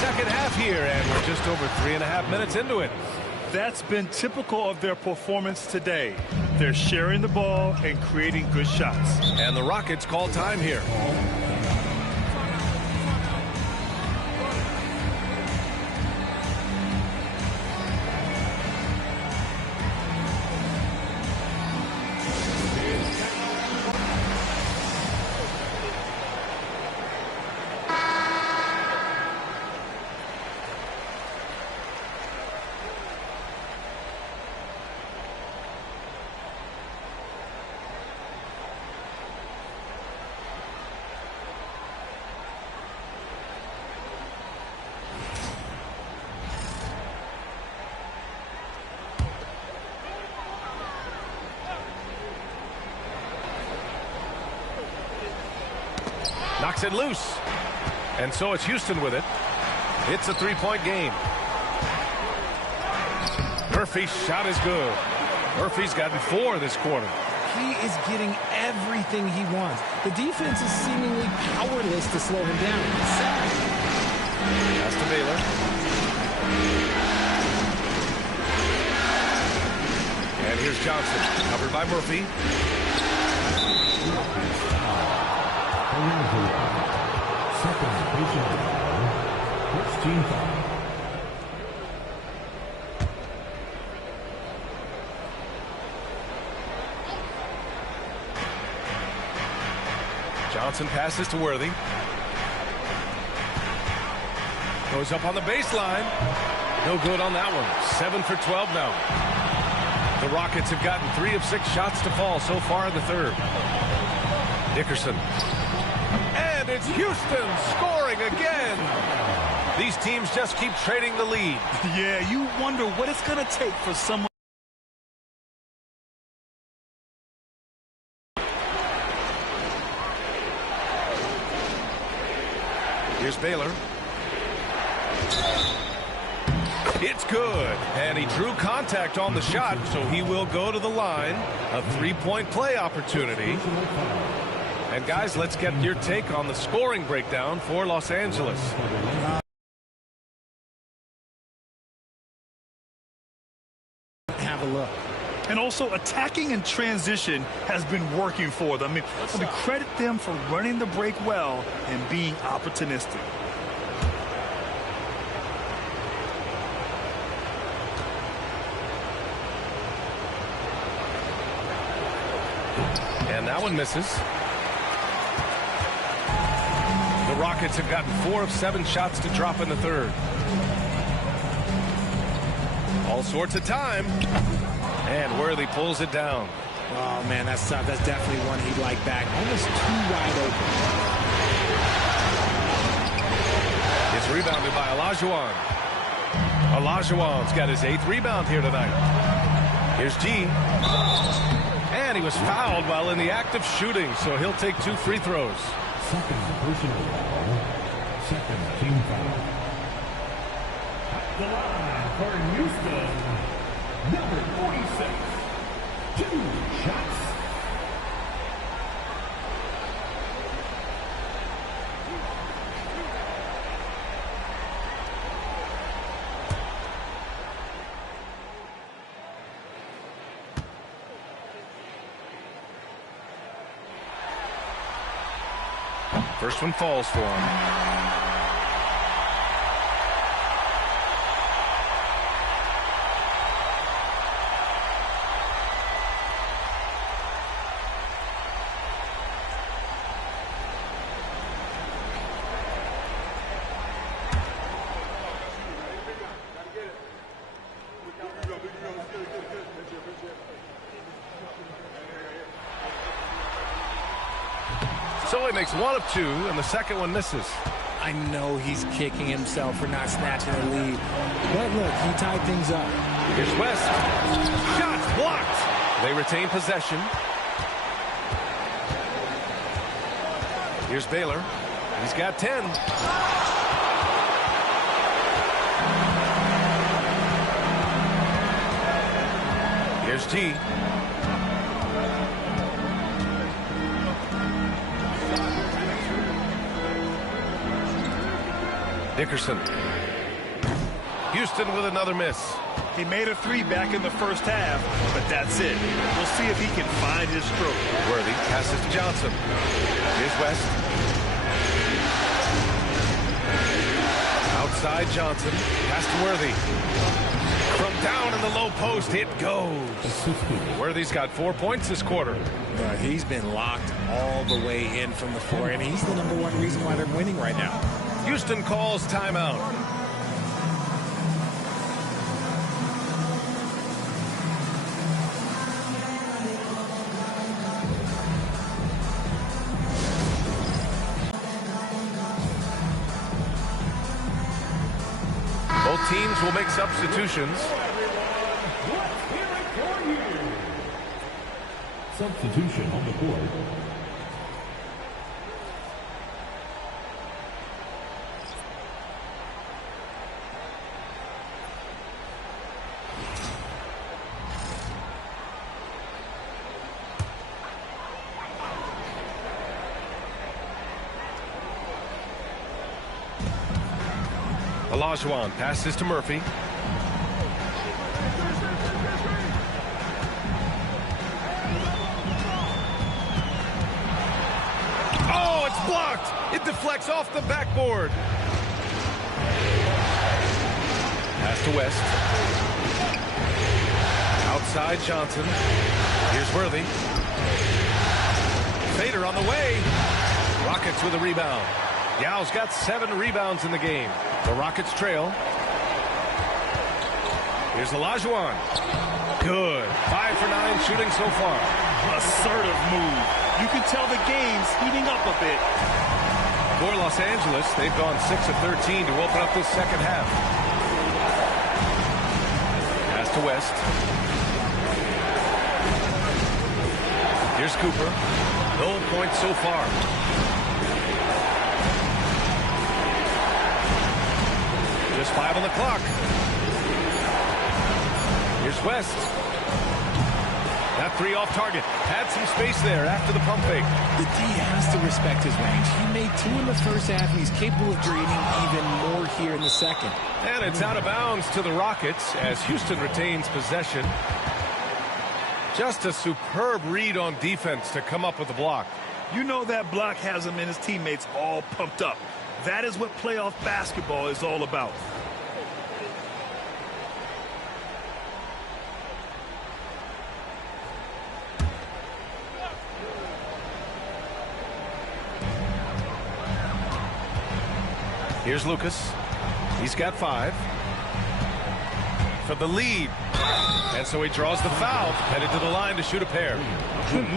Second half here, and we're just over 3.5 minutes into it. That's been typical of their performance today. They're sharing the ball and creating good shots. And the Rockets call time here. Knocks it loose. And so it's Houston with it. It's a 3-point game. Murphy's shot is good. Murphy's gotten 4 this quarter. He is getting everything he wants. The defense is seemingly powerless to slow him down. It's sad. Pass to Baylor. And here's Johnson, covered by Murphy. Johnson passes to Worthy. Goes up on the baseline. No good on that one. 7 for 12 now. The Rockets have gotten 3 of 6 shots to fall so far in the third. Dickerson. And it's Houston scoring again. These teams just keep trading the lead. Yeah, you wonder what it's going to take for someone. Here's Baylor. It's good. And he drew contact on the shot, so he will go to the line. A 3-point play opportunity. And guys, let's get your take on the scoring breakdown for Los Angeles. Have a look. And also attacking in transition has been working for them. I mean, credit them for running the break well and being opportunistic. And that one misses. The Rockets have gotten 4 of 7 shots to drop in the third. All sorts of time. And Worthy pulls it down. Oh, man, that's tough. That's definitely one he'd like back. Almost too wide open. It's rebounded by Olajuwon. Olajuwon's got his 8th rebound here tonight. Here's G. And he was fouled while in the act of shooting, so he'll take 2 free throws. Second personal foul. Second team foul. At the line for Houston, number 46. 2 shots. First one falls for him. So he makes 1 of 2, and the second one misses. I know he's kicking himself for not snatching the lead. But look, he tied things up. Here's West. Shots blocked. They retain possession. Here's Baylor. He's got 10. Here's G. Dickerson. Houston with another miss. He made a 3 back in the first half, but that's it. We'll see if he can find his stroke. Worthy passes to Johnson. Here's West. Outside Johnson. Pass to Worthy. From down in the low post, it goes. Worthy's got 4 points this quarter. He's been locked all the way in from the floor, and he's the #1 reason why they're winning right now. Houston calls timeout. Both teams will make substitutions. Substitution on the court. Olajuwon passes to Murphy. Oh, it's blocked. It deflects off the backboard. Pass to West. Outside Johnson. Here's Worthy. Fader on the way. Rockets with a rebound. Yao's got 7 rebounds in the game. The Rockets trail. Here's Olajuwon. Good. 5 for 9 shooting so far. Assertive move. You can tell the game's heating up a bit. For Los Angeles, they've gone 6 of 13 to open up this second half. Pass to West. Here's Cooper. No points so far. Just 5 on the clock. Here's West. That 3 off target. Had some space there after the pump fake. The D has to respect his range. He made 2 in the first half, and he's capable of draining even more here in the second. And it's out of bounds to the Rockets as Houston retains possession. Just a superb read on defense to come up with the block. You know that block has him and his teammates all pumped up. That is what playoff basketball is all about. Here's Lucas. He's got 5. For the lead. And so he draws the foul, headed to the line to shoot a pair.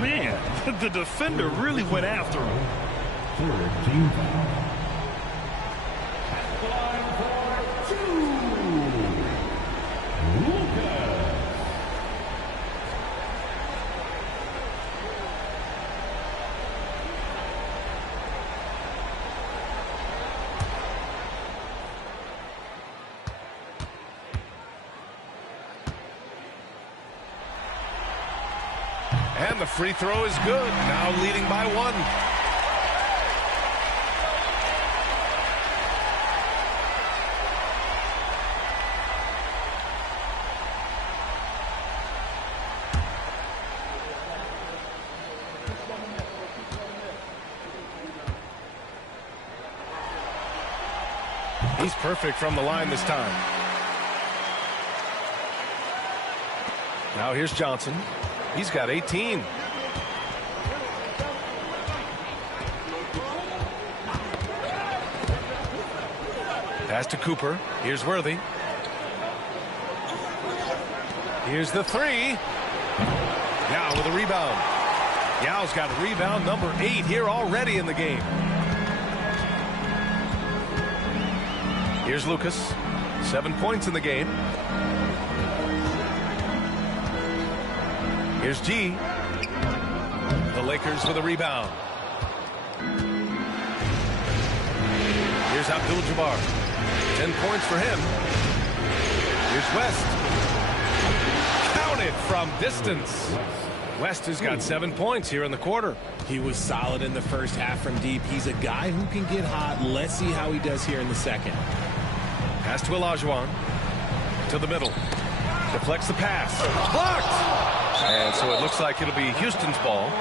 Man, the defender really went after him. Third team foul. And the free throw is good. Now leading by 1. He's perfect from the line this time. Now here's Johnson. He's got 18. Pass to Cooper. Here's Worthy. Here's the 3. Yao with a rebound. Yao's got rebound number 8 here already in the game. Here's Lucas. 7 points in the game. Here's G. The Lakers with a rebound. Here's Abdul-Jabaar. 10 points for him. Here's West. Counted from distance. West has got 7 points here in the quarter. He was solid in the first half from deep. He's a guy who can get hot. Let's see how he does here in the second. Pass to Olajuwon. To the middle. Deflects the pass. Blocked! And so it looks like it'll be Houston's ball.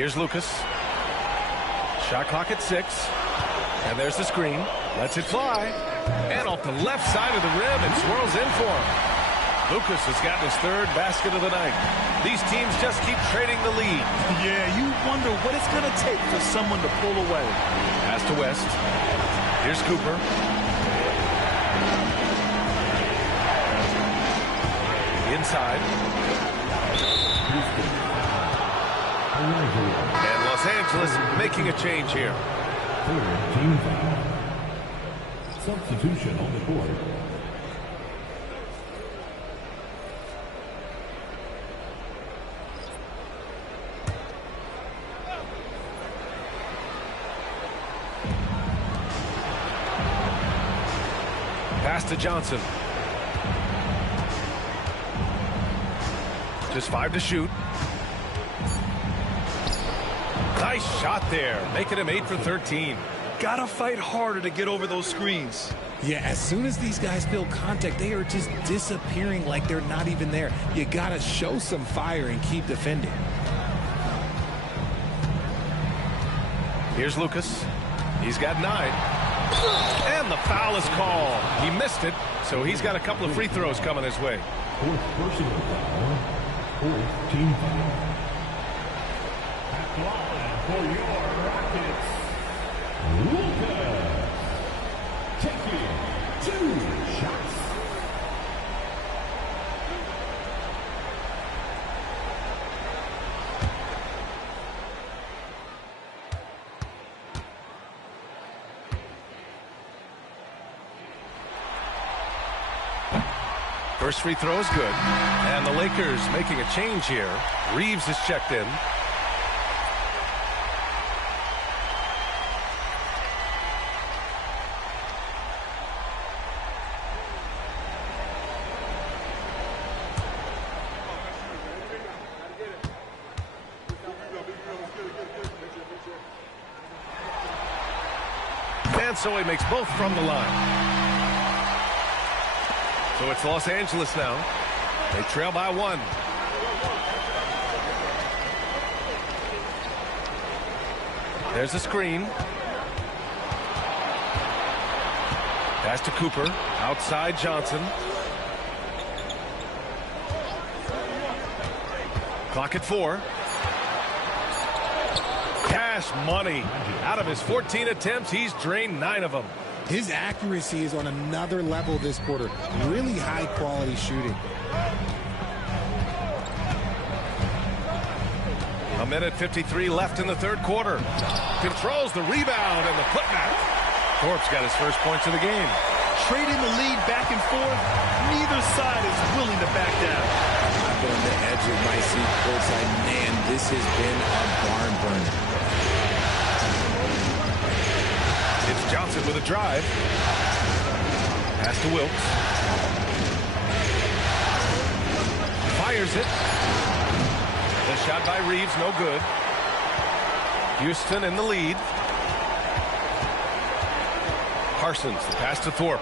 Here's Lucas. Shot clock at 6. And there's the screen. Lets it fly. And off the left side of the rim, it swirls in for him. Lucas has gotten his 3rd basket of the night. These teams just keep trading the lead. Yeah, you wonder what it's going to take for someone to pull away. Pass to West. Here's Cooper. Inside. And Los Angeles making a change here. Third team foul. Substitution on the court. Pass to Johnson. Just 5 to shoot. Nice shot there, making him 8 for 13. Gotta fight harder to get over those screens. Yeah, as soon as these guys feel contact, they are just disappearing like they're not even there. You gotta show some fire and keep defending. Here's Lucas. He's got 9. And the foul is called. He missed it, so he's got a couple of free throws coming his way. 4th personal foul. 4th team foul. At the line for your Rockets, Lucas. Taking 2 shots. First free throw is good. And the Lakers making a change here. Reeves is checked in. and so he makes both from the line. So it's Los Angeles now. They trail by 1. There's a screen. Pass to Cooper. Outside Johnson. Clock at 4. Cash money. Out of his 14 attempts, he's drained 9 of them. His accuracy is on another level this quarter. Really high quality shooting. A minute 53 left in the third quarter. Controls the rebound and the putback. Thorpe's got his first points of the game. Trading the lead back and forth. Neither side is willing to back down. I've been on the edge of my seat courtside. Man, this has been a barn burner. It's Johnson with a drive. Pass to Wilkes. Fires it. The shot by Reeves, no good. Houston in the lead. Parsons, the pass to Thorpe.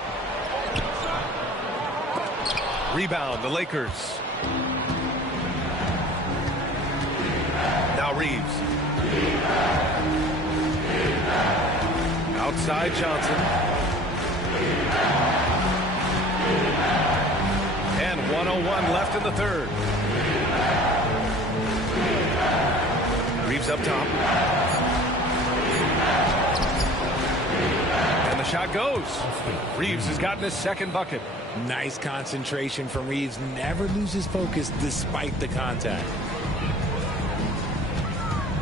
Rebound, the Lakers. Now Reeves. Outside Johnson. And 1:01 left in the third. Reeves up top. And the shot goes. Reeves has gotten his second bucket. Nice concentration from Reeves. Never loses focus despite the contact.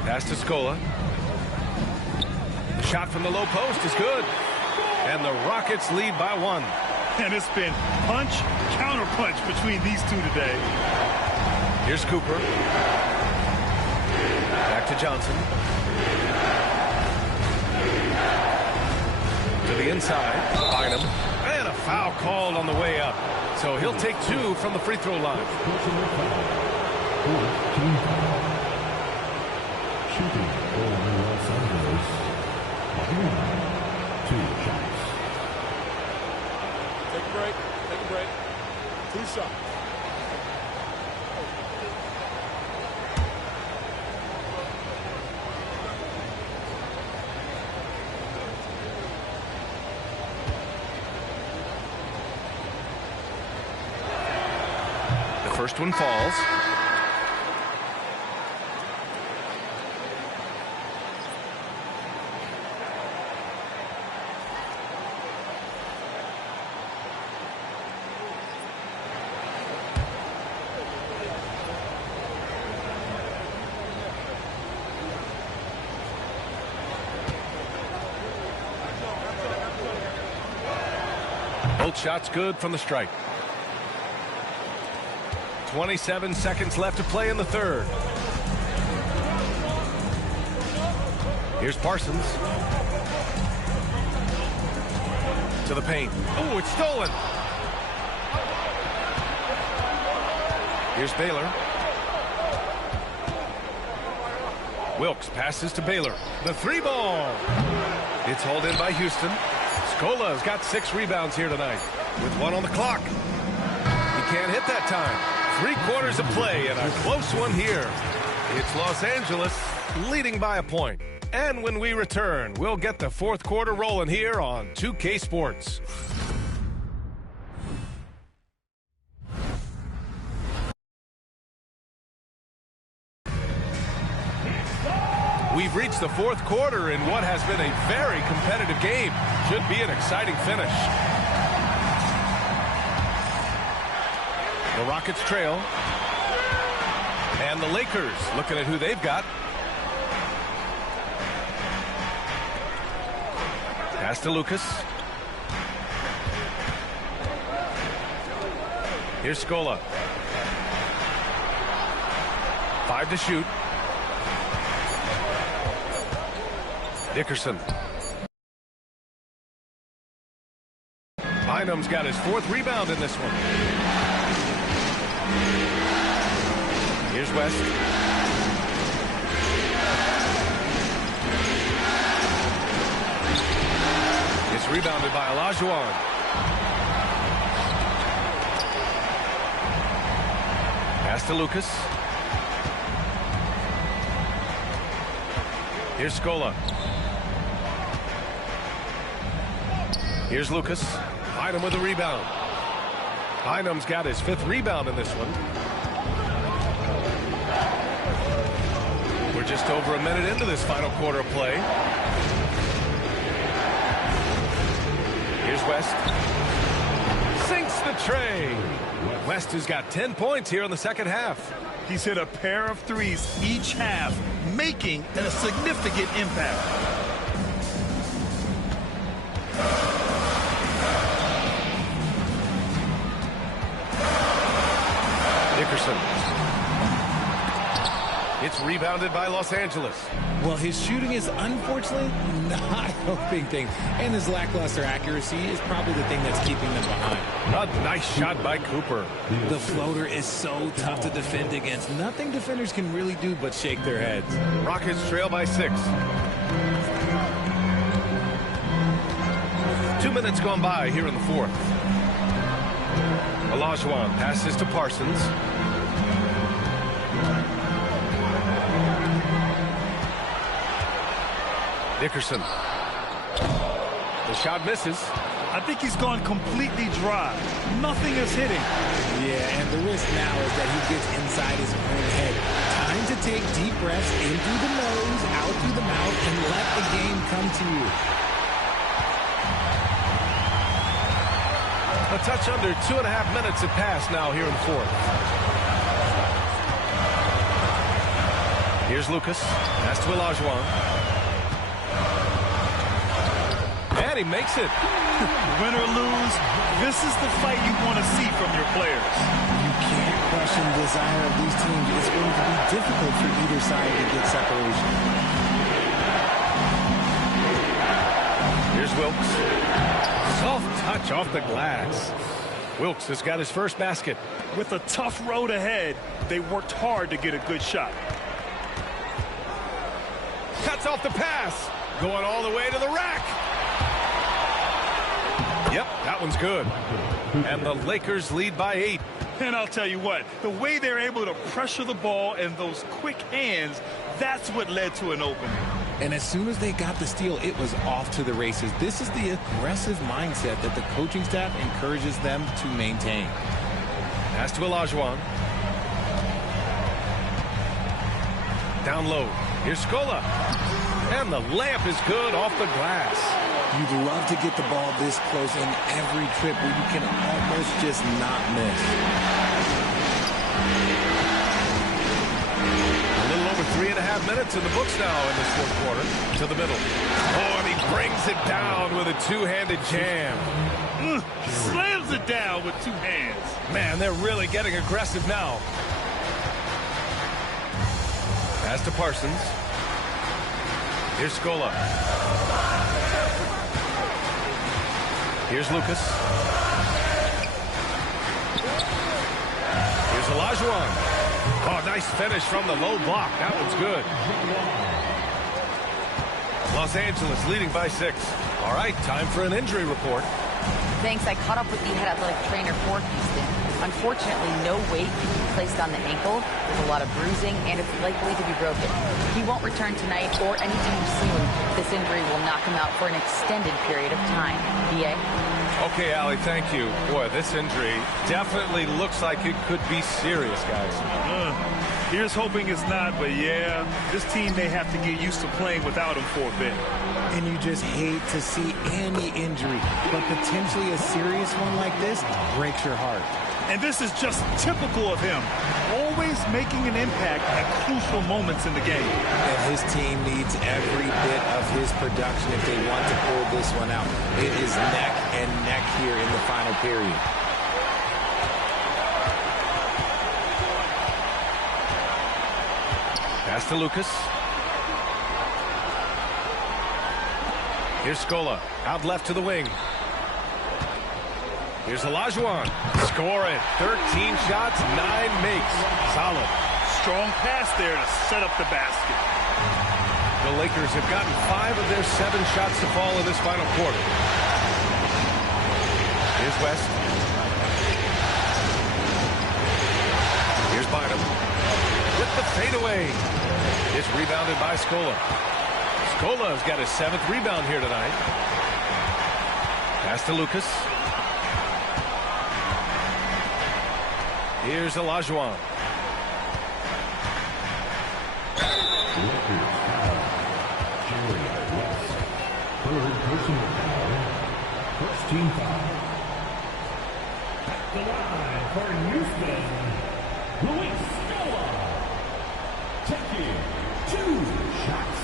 Pass to Scola. The shot from the low post is good. And the Rockets lead by 1. And it's been punch, counter punch between these two today. Here's Cooper. Back to Johnson. To the inside. Bynum. And a foul called on the way up. So he'll take 2 from the free throw line. Shooting for Los Angeles. 2 shots. Take a break. Take a break. 2 shots. The first one falls. Both shots good from the strike. 27 seconds left to play in the third. Here's Parsons. To the paint. Oh, it's stolen. Here's Baylor. Wilkes passes to Baylor. The 3-ball. It's hauled in by Houston. Scola's got 6 rebounds here tonight with 1 on the clock. He can't hit that time. 3 quarters of play and a close one here. It's Los Angeles leading by a point. And when we return, we'll get the fourth quarter rolling here on 2K Sports. We've reached the fourth quarter in what has been a very competitive game. Should be an exciting finish. The Rockets trail. And the Lakers looking at who they've got. Pass to Lucas. Here's Scola. 5 to shoot. Dickerson. Bynum's got his 4th rebound in this one. Here's West. Rebounded by Olajuwon. Pass to Lucas. Here's Scola. Here's Lucas. Bynum with a rebound. Bynum's got his 5th rebound in this one. We're just over a minute into this final quarter of play. Here's West. Sinks the tray. West has got 10 points here in the second half. He's hit a pair of threes each half, making a significant impact. Dickerson. It's rebounded by Los Angeles. Well, his shooting is unfortunately not helping things, and his lackluster accuracy is probably the thing that's keeping them behind. A nice shot by Cooper. The floater is so tough to defend against. Nothing defenders can really do but shake their heads. Rockets trail by 6. 2 minutes gone by here in the 4th. Olajuwon passes to Parsons. Dickerson. The shot misses. I think he's gone completely dry. Nothing is hitting. Yeah, and the risk now is that he gets inside his own head. Time to take deep breaths in through the nose, out through the mouth, and let the game come to you. A touch under 2.5 minutes have passed now here in the 4th. Here's Lucas. Pass to Olajuwon. And he makes it. Win or lose, this is the fight you want to see from your players. You can't question the desire of these teams. It's going to be difficult for either side to get separation. Here's Wilkes. Soft touch off the glass. Wilkes has got his first basket. With a tough road ahead, they worked hard to get a good shot. Cuts off the pass. Going all the way to the rack. Yep, that one's good. And the Lakers lead by 8. And I'll tell you what, the way they're able to pressure the ball and those quick hands, that's what led to an opening. And as soon as they got the steal, it was off to the races. This is the aggressive mindset that the coaching staff encourages them to maintain. Pass to Olajuwon. Down low. Here's Scola. And the layup is good off the glass. You'd love to get the ball this close in every trip where you can almost just not miss. A little over 3.5 minutes in the books now in this 4th quarter. To the middle. Oh, and he brings it down with a two-handed jam. Slams it down with 2 hands. Man, they're really getting aggressive now. Pass to Parsons. Here's Scola. Here's Lucas. Here's Olajuwon. Oh, nice finish from the low block. That one's good. Los Angeles leading by 6. All right, time for an injury report. Thanks. I caught up with the head athletic trainer for Houston. Unfortunately, no weight can be placed on the ankle. There's a lot of bruising, and it's likely to be broken. He won't return tonight or anytime soon. This injury will knock him out for an extended period of time. B.A.? Okay, Allie, thank you. Boy, this injury definitely looks like it could be serious, guys. Here's hoping it's not, but yeah, this team may have to get used to playing without him for a bit. And you just hate to see any injury, but potentially a serious one like this breaks your heart. And this is just typical of him, always making an impact at crucial moments in the game. And his team needs every bit of his production if they want to pull this one out. It is neck and neck here in the final period. Pass to Lucas. Here's Scola. Out left to the wing. Here's Olajuwon. Score it. 13 shots, 9 makes. Solid. Strong pass there to set up the basket. The Lakers have gotten 5 of their 7 shots to fall in this final quarter. Here's West. Here's Bynum. With the fadeaway. It's rebounded by Scola. Scola's got his 7th rebound here tonight. Pass to Lucas. Here's Olajuwon. Third personal foul. First team foul. At the line for Houston, Luis Scola. Taking 2 shots.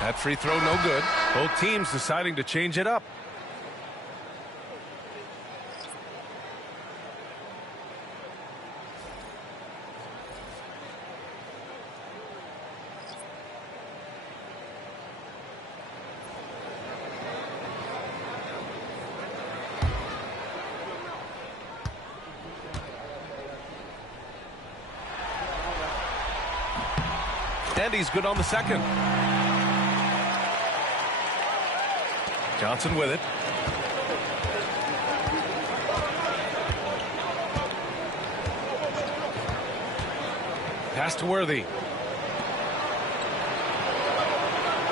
That free throw no good. Both teams deciding to change it up. And he's good on the second. Johnson with it. Pass to Worthy.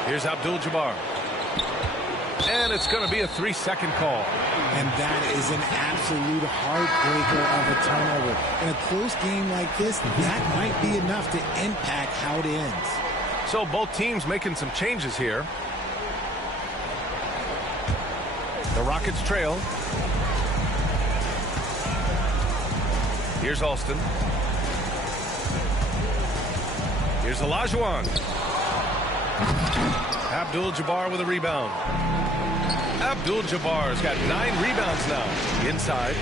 Here's Abdul-Jabbar. And it's going to be a 3-second call. And that is an absolute heartbreaker of a turnover. In a close game like this, that might be enough to impact how it ends. So both teams making some changes here. The Rockets trail. Here's Alston. Here's Olajuwon. Abdul-Jabbar with a rebound. Abdul-Jabbar's got 9 rebounds now. Inside.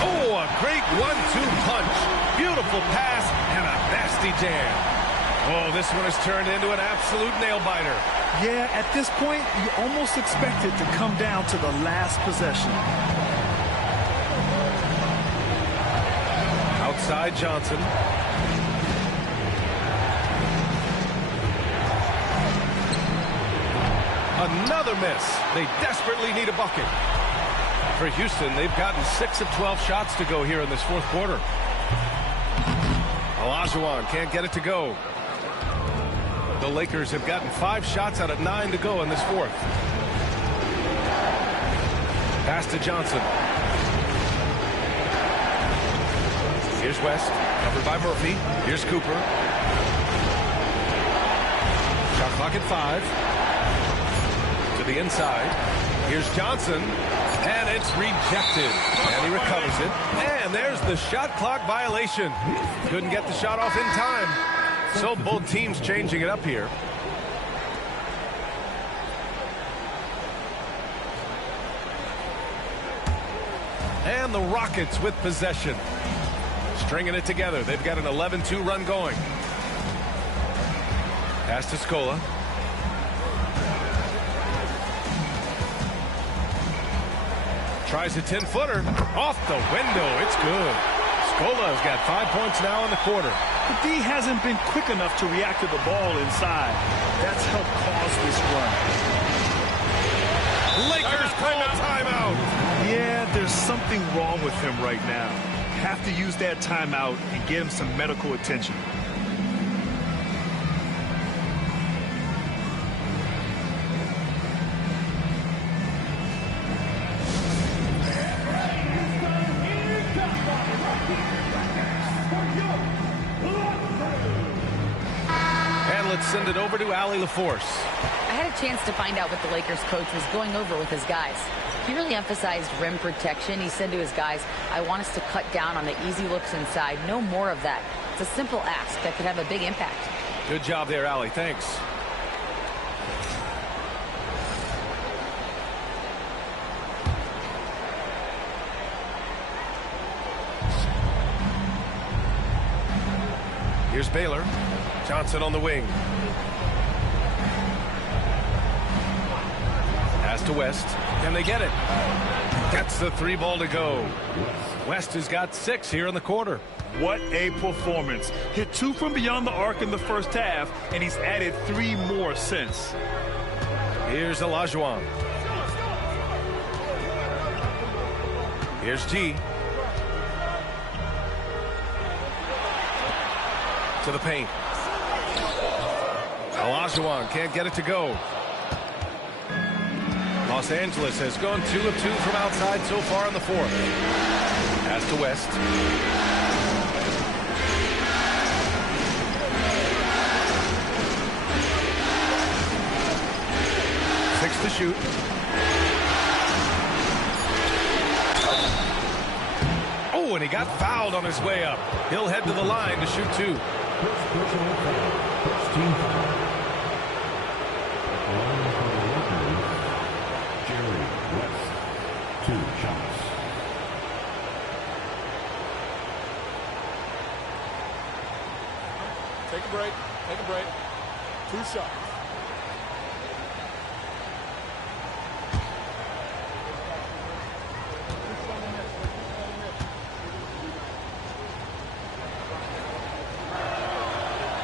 Oh, a great 1-2 punch. Beautiful pass and a nasty jam. Oh, this one has turned into an absolute nail-biter. Yeah, at this point, you almost expect it to come down to the last possession. Outside Johnson. Another miss. They desperately need a bucket. For Houston, they've gotten 6 of 12 shots to go here in this 4th quarter. Olajuwon can't get it to go. The Lakers have gotten 5 shots out of 9 to go in this 4th. Pass to Johnson. Here's West, covered by Murphy. Here's Cooper. Shot clock at 5. To the inside. Here's Johnson. And it's rejected. And he recovers it. And there's the shot clock violation. Couldn't get the shot off in time. So both teams changing it up here. And the Rockets with possession. Stringing it together. They've got an 11-2 run going. Pass to Scola. Tries a 10-footer. Off the window. It's good. Scola's got 5 points now in the quarter. The D hasn't been quick enough to react to the ball inside. That's helped cause this run. Lakers call timeout. Yeah, there's something wrong with him right now. Have to use that timeout and get him some medical attention. Let's send it over to Allie LaForce. I had a chance to find out what the Lakers coach was going over with his guys. He really emphasized rim protection. He said to his guys, I want us to cut down on the easy looks inside. No more of that. It's a simple ask that could have a big impact. Good job there, Allie. Thanks. Here's Baylor. Johnson on the wing. Pass to West. Can they get it? Gets the 3 ball to go. West has got 6 here in the quarter. What a performance. Hit 2 from beyond the arc in the first half, and he's added 3 more since. Here's Olajuwon. Here's G. To the paint. Olajuwon can't get it to go. Los Angeles has gone 2 of 2 from outside so far in the fourth. Pass to West. Six to shoot. Oh, and he got fouled on his way up. He'll head to the line to shoot 2. First team foul. Jerry West, 2 shots. Take a break. Take a break. 2 shots.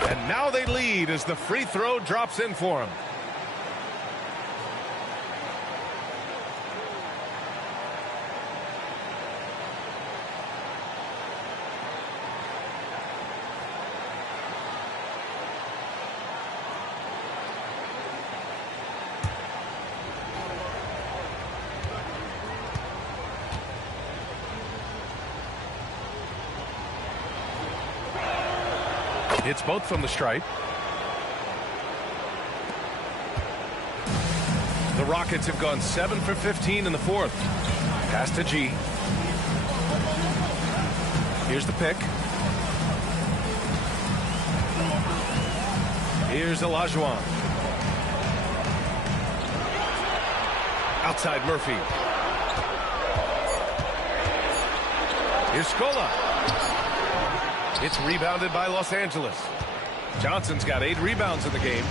And now they lead as the free throw drops in for him. Hits both from the stripe. The Rockets have gone 7 for 15 in the fourth. Pass to G. Here's the pick. Here's Olajuwon. Outside Murphy. Here's Scola. It's rebounded by Los Angeles. Johnson's got 8 rebounds in the game.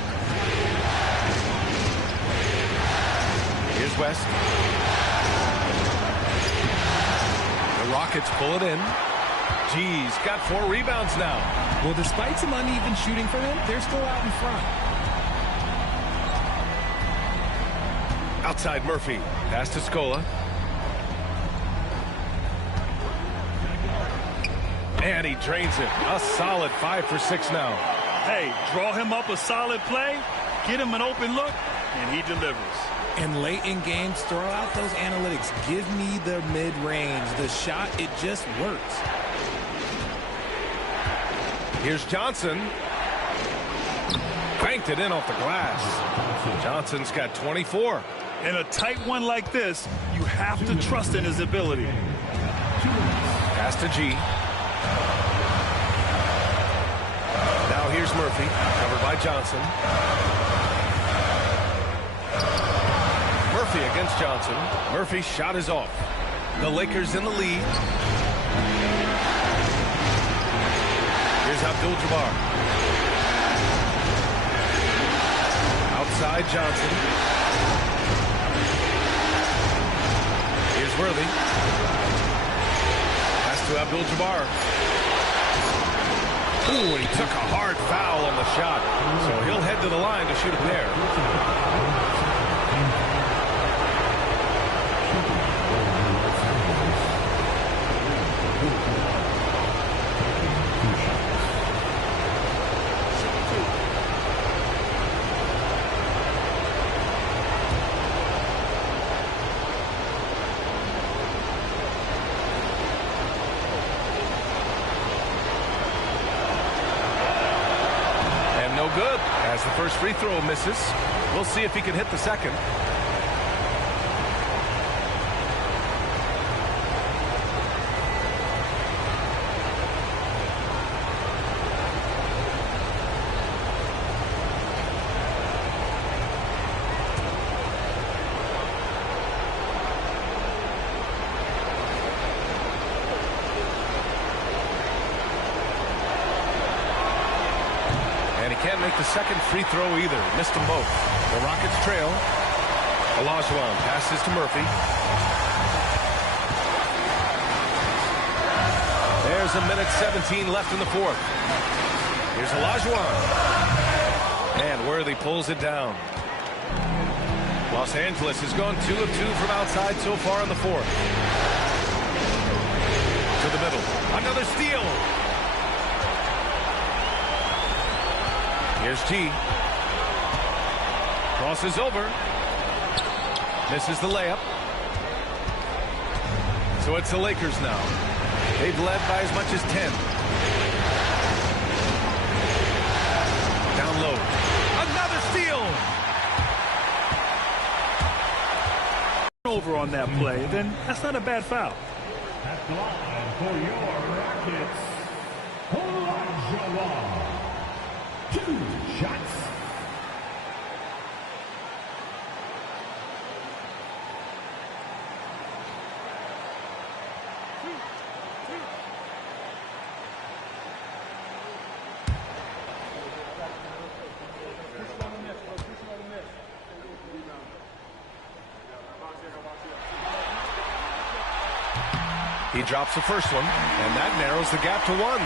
Here's West. The Rockets pull it in. G's got 4 rebounds now. Well, despite some uneven shooting for him, they're still out in front. Outside Murphy. Pass to Scola. And he drains it. A solid 5 for 6 now. Hey, draw him up a solid play, get him an open look, and he delivers. And late in games, throw out those analytics. Give me the mid-range. The shot, it just works. Here's Johnson. Banked it in off the glass. Johnson's got 24. In a tight one like this, you have to trust in his ability. Pass to G. Now here's Murphy, covered by Johnson. Murphy against Johnson. Murphy's shot is off. The Lakers in the lead. Here's Abdul-Jabaar. Outside Johnson. Here's Worthy. Pass to Abdul-Jabaar. Ooh, and he took a hard foul on the shot. So he'll head to the line to shoot a pair. Good as the first free throw misses. We'll see if he can hit the second. Can't make the second free throw either. Missed them both. The Rockets trail. Olajuwon passes to Murphy. There's a minute 17 left in the fourth. Here's Olajuwon. And Worthy pulls it down. Los Angeles has gone 2 of 2 from outside so far in the fourth. To the middle. Another steal. Here's G. Crosses over. Misses the layup. So it's the Lakers now. They've led by as much as 10. Down low. Another steal. Over on that play, then that's not a bad foul. At the line for your Rockets, Olajuwon. 2 shots. He drops the first one, and that narrows the gap to 1.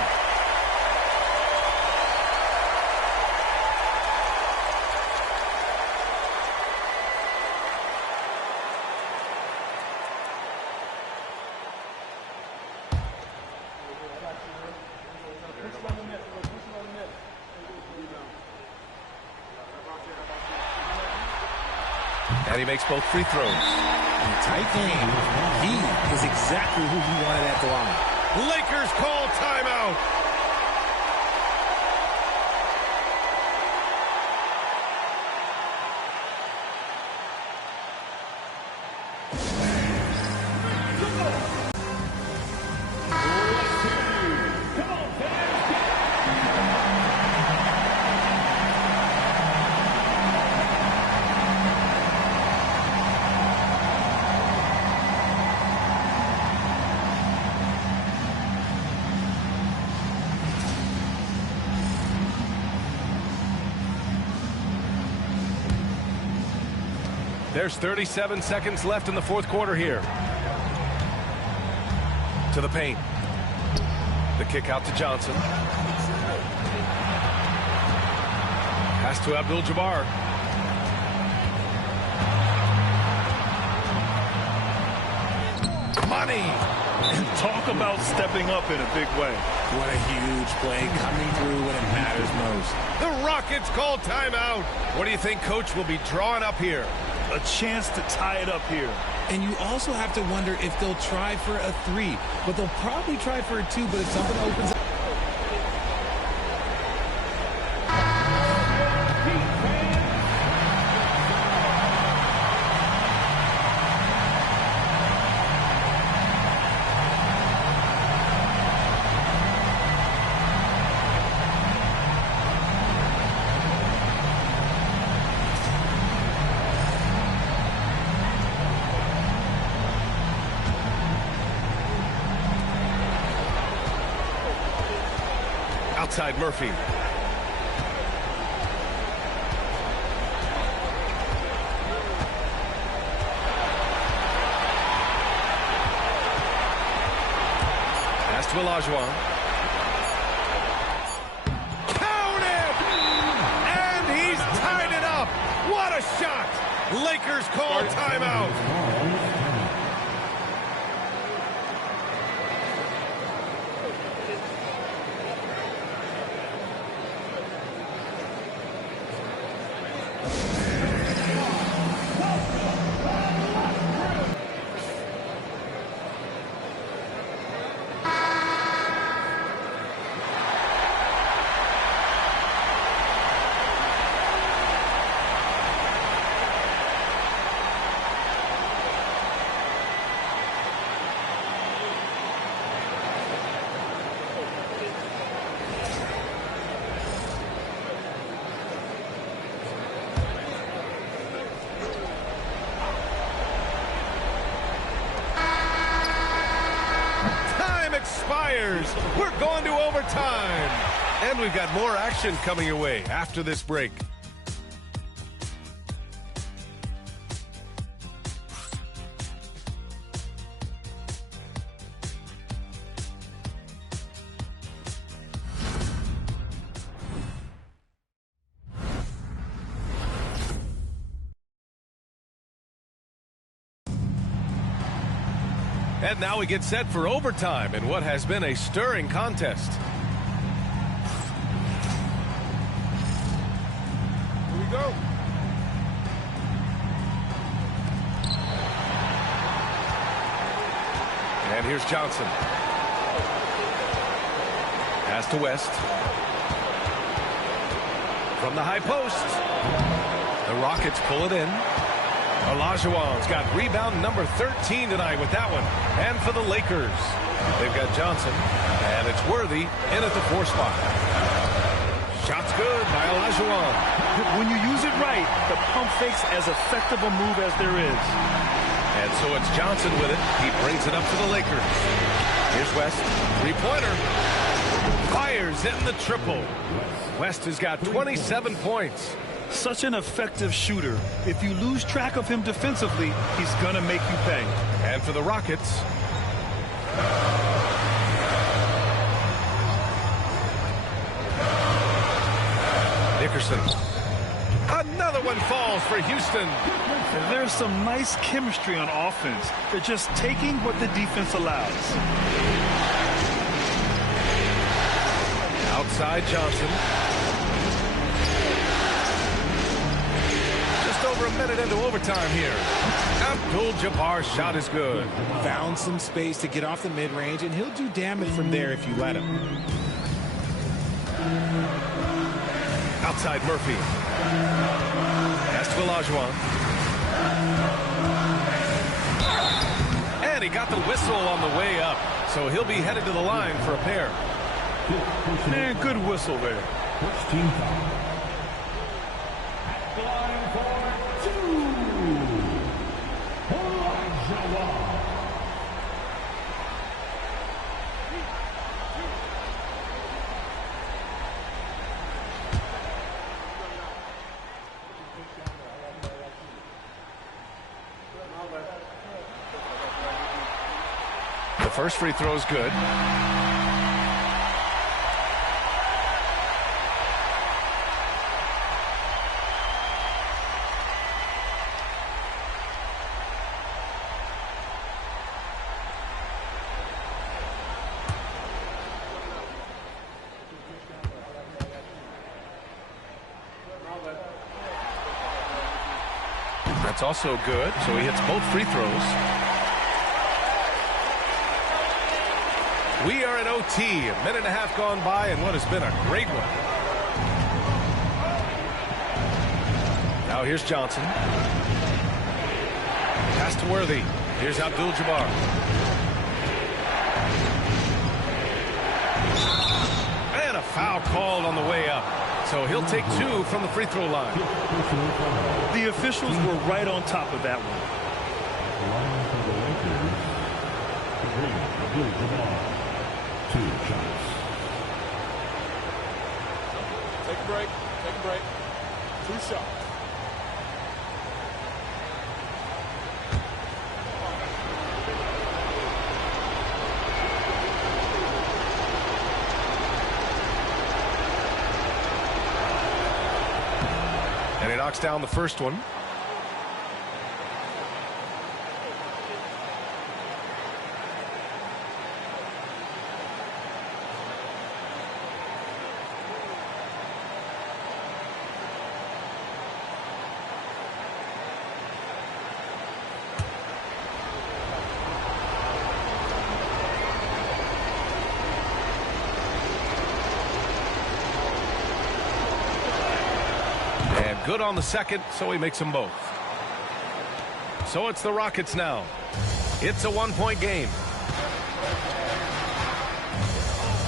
And he makes both free throws. In a tight game, he is exactly who he wanted at the line. Lakers call timeout. There's 37 seconds left in the fourth quarter here. To the paint. The kick out to Johnson. Pass to Abdul-Jabbar. Money. And talk about stepping up in a big way. What a huge play coming through when it matters most. The Rockets call timeout. What do you think Coach will be drawing up here? A chance to tie it up here. And you also have to wonder if they'll try for a 3, but they'll probably try for a 2, but if something opens up. Outside Murphy. Pass to Olajuwon. Count it! And he's tied it up. What a shot! Lakers call timeout. We're going to overtime. And we've got more action coming your way after this break. And now we get set for overtime in what has been a stirring contest. Here we go. And here's Johnson. Pass to West. From the high post. The Rockets pull it in. Olajuwon's got rebound number 13 tonight with that one. And for the Lakers, they've got Johnson. And it's Worthy in at the 4 spot. Shot's good by Olajuwon. When you use it right, the pump fake's as effective a move as there is. And so it's Johnson with it. He brings it up to the Lakers. Here's West. 3-pointer. Fires in the triple. West has got 27 points. Such an effective shooter. If you lose track of him defensively, he's going to make you pay. And for the Rockets, Nickerson. Another one falls for Houston. And there's some nice chemistry on offense. They're just taking what the defense allows. Outside Johnson. Just over a minute into overtime here. Abdul-Jabaar's shot is good. Found some space to get off the mid-range, and he'll do damage from there if you let him. Outside Murphy. Pass to Olajuwon. And he got the whistle on the way up. So he'll be headed to the line for a pair. Man, good whistle there. First team foul. At the line for 2. Olajuwon. The first free throw is good. That's also good, so he hits both free throws. We are in OT, a minute and a half gone by, and what has been a great one. Now here's Johnson. Pass to Worthy. Here's Abdul-Jabaar. And a foul called on the way up. So he'll take 2 from the free throw line. The officials were right on top of that one. Line for the Lakers. Kareem Abdul-Jabaar. 2 shots. Take a break. Take a break. 2 shots. And he knocks down the first one. Good on the second, so he makes them both. So it's the Rockets now. It's a 1-point game.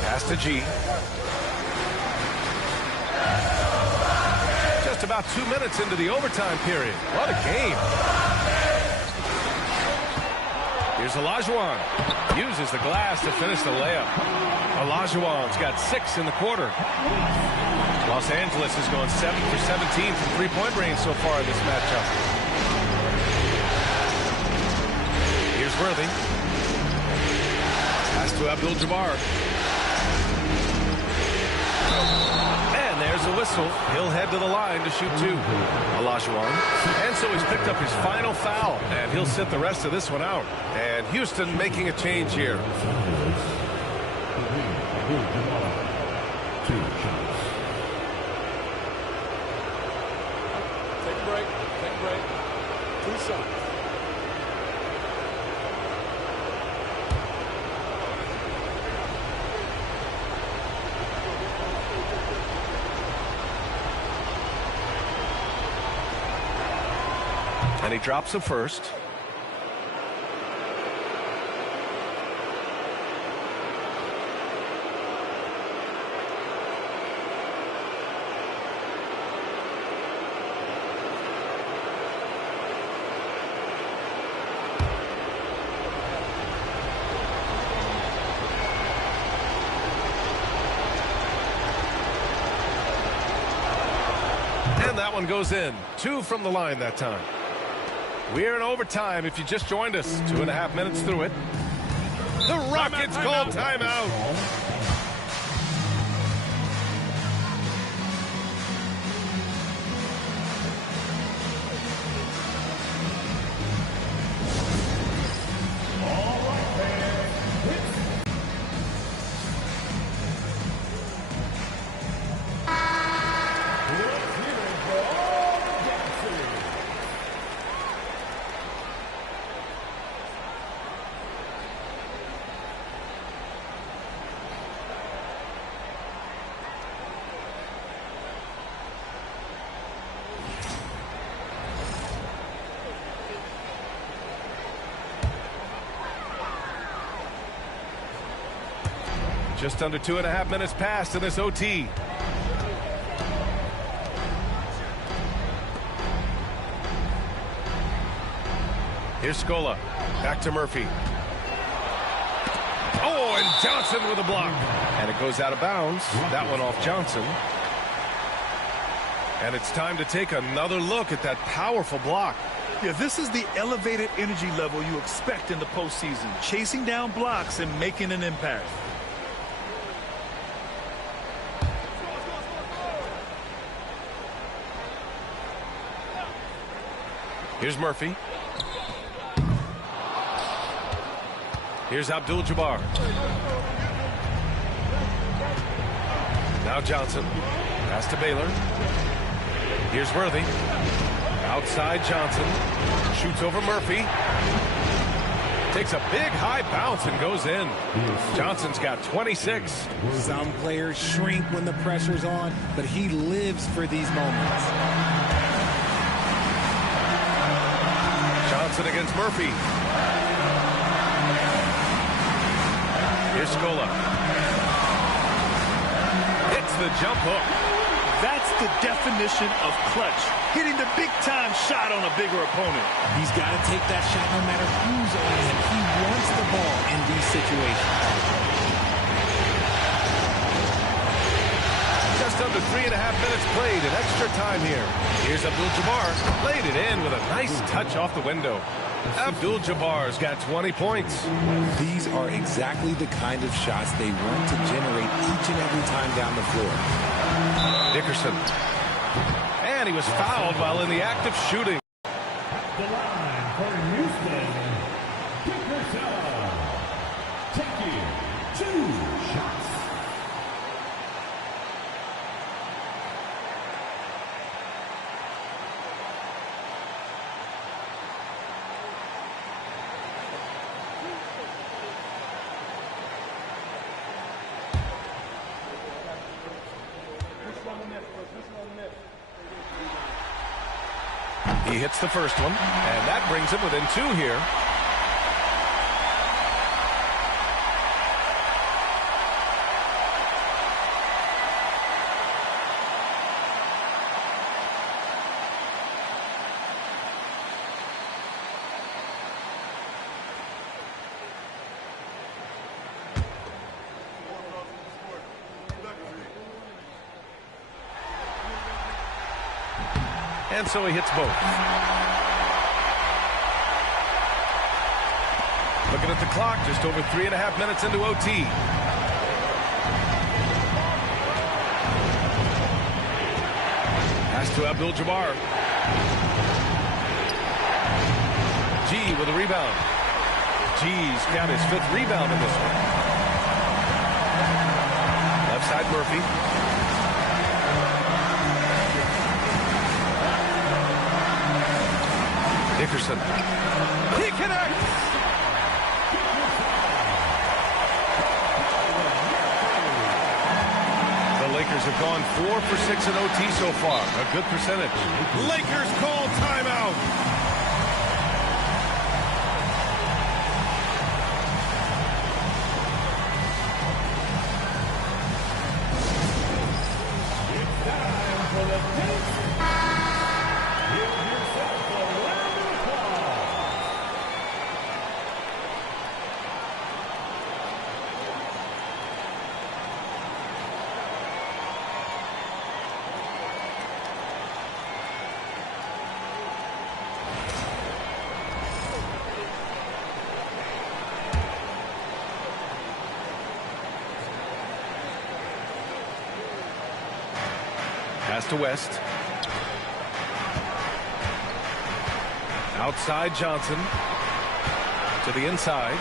Pass to G. Just about 2 minutes into the overtime period. What a game. Here's Olajuwon. Uses the glass to finish the layup. Olajuwon's got 6 in the quarter. Los Angeles has gone 7 for 17 from three-point range so far in this matchup. Here's Worthy. Pass to Abdul-Jabaar. And there's the whistle. He'll head to the line to shoot 2. Olajuwon. And so he's picked up his final foul, and he'll sit the rest of this one out. And Houston making a change here. Take a break. Take a break. 2 shots. And he drops the first. And that one goes in. 2 from the line that time. We're in overtime if you just joined us. 2.5 minutes through it. The Rockets call timeout. Just under 2.5 minutes passed in this OT. Here's Scola. Back to Murphy. Oh, and Johnson with a block. And it goes out of bounds. That one off Johnson. And it's time to take another look at that powerful block. Yeah, this is the elevated energy level you expect in the postseason. Chasing down blocks and making an impact. Here's Murphy. Here's Abdul-Jabaar. Now Johnson. Pass to Baylor. Here's Worthy. Outside Johnson. Shoots over Murphy. Takes a big high bounce and goes in. Johnson's got 26. Some players shrink when the pressure's on, but he lives for these moments. Johnson against Murphy. Here's Scola. Hits the jump hook. That's the definition of clutch. Hitting the big-time shot on a bigger opponent. He's got to take that shot no matter who's on him. He wants the ball in these situations. Just under 3.5 minutes played in extra time here. Here's Abdul-Jabaar. Laid it in with a nice touch off the window. Abdul-Jabbar's got 20 points. These are exactly the kind of shots they want to generate each and every time down the floor. Dickerson. And he was fouled while in the act of shooting. The line for Houston, Dickerson. Taking 2 shots. He hits the first one, and that brings him within 2 here. And so he hits both. Looking at the clock, just over 3.5 minutes into OT. Pass to Abdul-Jabbar. G with a rebound. G's got his 5th rebound in this one. Left side Murphy. Dickerson. He connects. The Lakers have gone 4 for 6 in OT so far. A good percentage. Lakers call timeout. Pass to West. Outside Johnson. To the inside.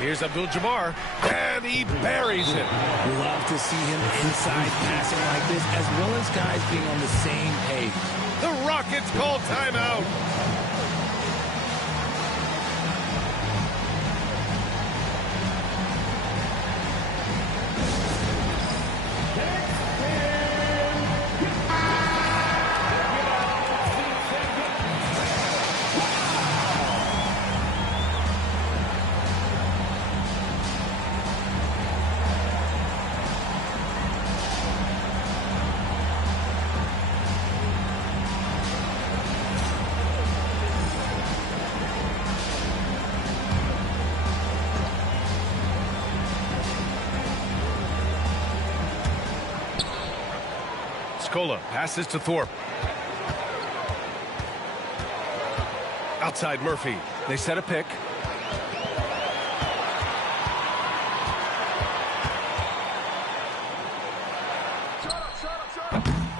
Here's Abdul-Jabbar. And he buries it. Love to see him inside passing like this, as well as guys being on the same page. The Rockets call timeout. Scola passes to Thorpe. Outside Murphy. They set a pick.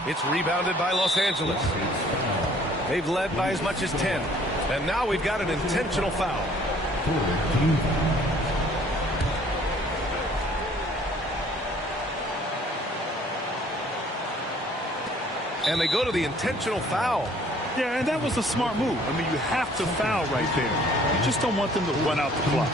It's rebounded by Los Angeles. They've led by as much as 10. And now we've got an intentional foul. And they go to the intentional foul. Yeah, and that was a smart move. I mean, you have to foul right there. You just don't want them to run out the clock.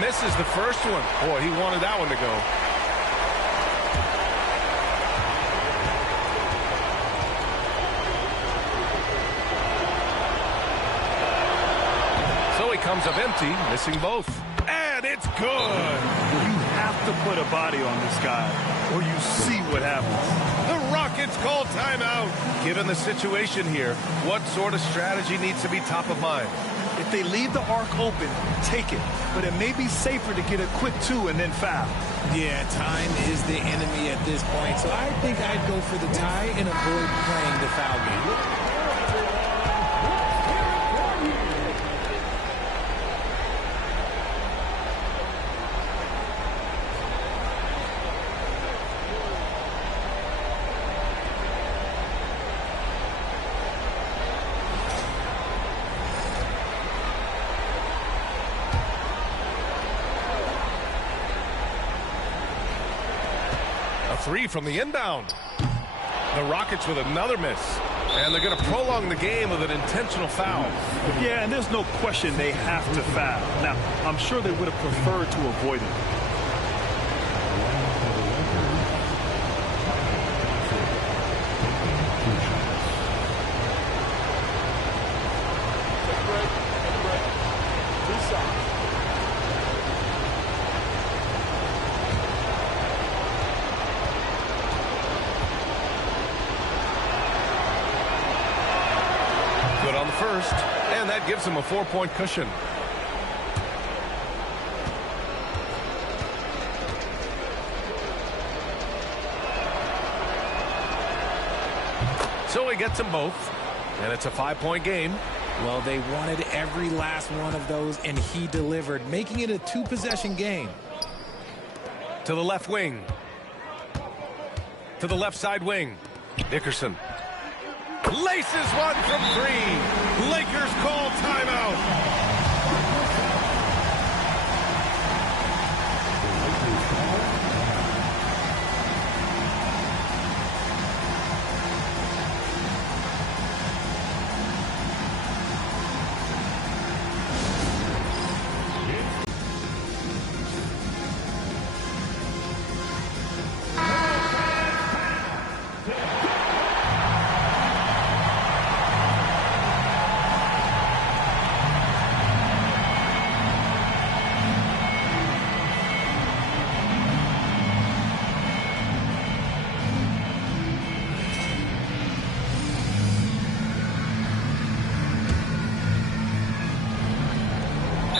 Misses the first one. Boy, he wanted that one to go. So he comes up empty, missing both. And it's good. You have to put a body on this guy, or you see what happens. The Rockets call timeout. Given the situation here, what sort of strategy needs to be top of mind? If they leave the arc open, take it. But it may be safer to get a quick 2 and then foul. Yeah, time is the enemy at this point. So I think I'd go for the tie and avoid playing the foul game. Three from the inbound. The Rockets with another miss. And they're going to prolong the game with an intentional foul. Yeah, and there's no question they have to foul. Now, I'm sure they would have preferred to avoid it. Good on the first. first, and that gives him a 4-point cushion. So he gets them both, and it's a 5-point game. Well, they wanted every last one of those, and he delivered, making it a 2-possession game. To the left wing. To the left side wing. Dickerson. Laces one from 3. Lakers call timeout.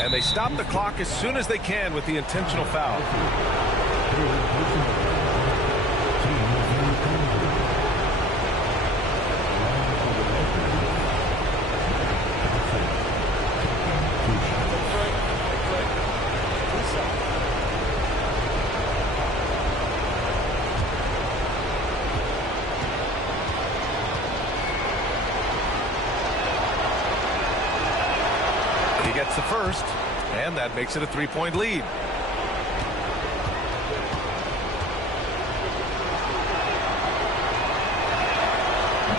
And they stop the clock as soon as they can with the intentional foul. He gets the first, and that makes it a 3-point lead.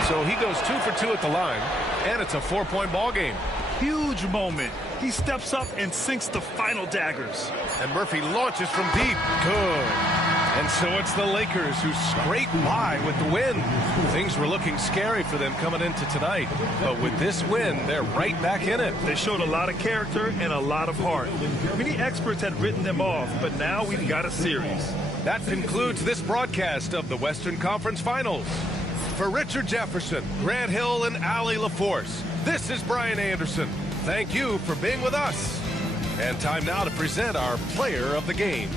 So he goes 2 for 2 at the line, and it's a 4-point ball game. Huge moment. He steps up and sinks the final daggers. And Murphy launches from deep. Good. And so it's the Lakers who scrape by with the win. Things were looking scary for them coming into tonight. But with this win, they're right back in it. They showed a lot of character and a lot of heart. Many experts had written them off, but now we've got a series. That concludes this broadcast of the Western Conference Finals. For Richard Jefferson, Grant Hill, and Allie LaForce, this is Brian Anderson. Thank you for being with us. And time now to present our player of the game.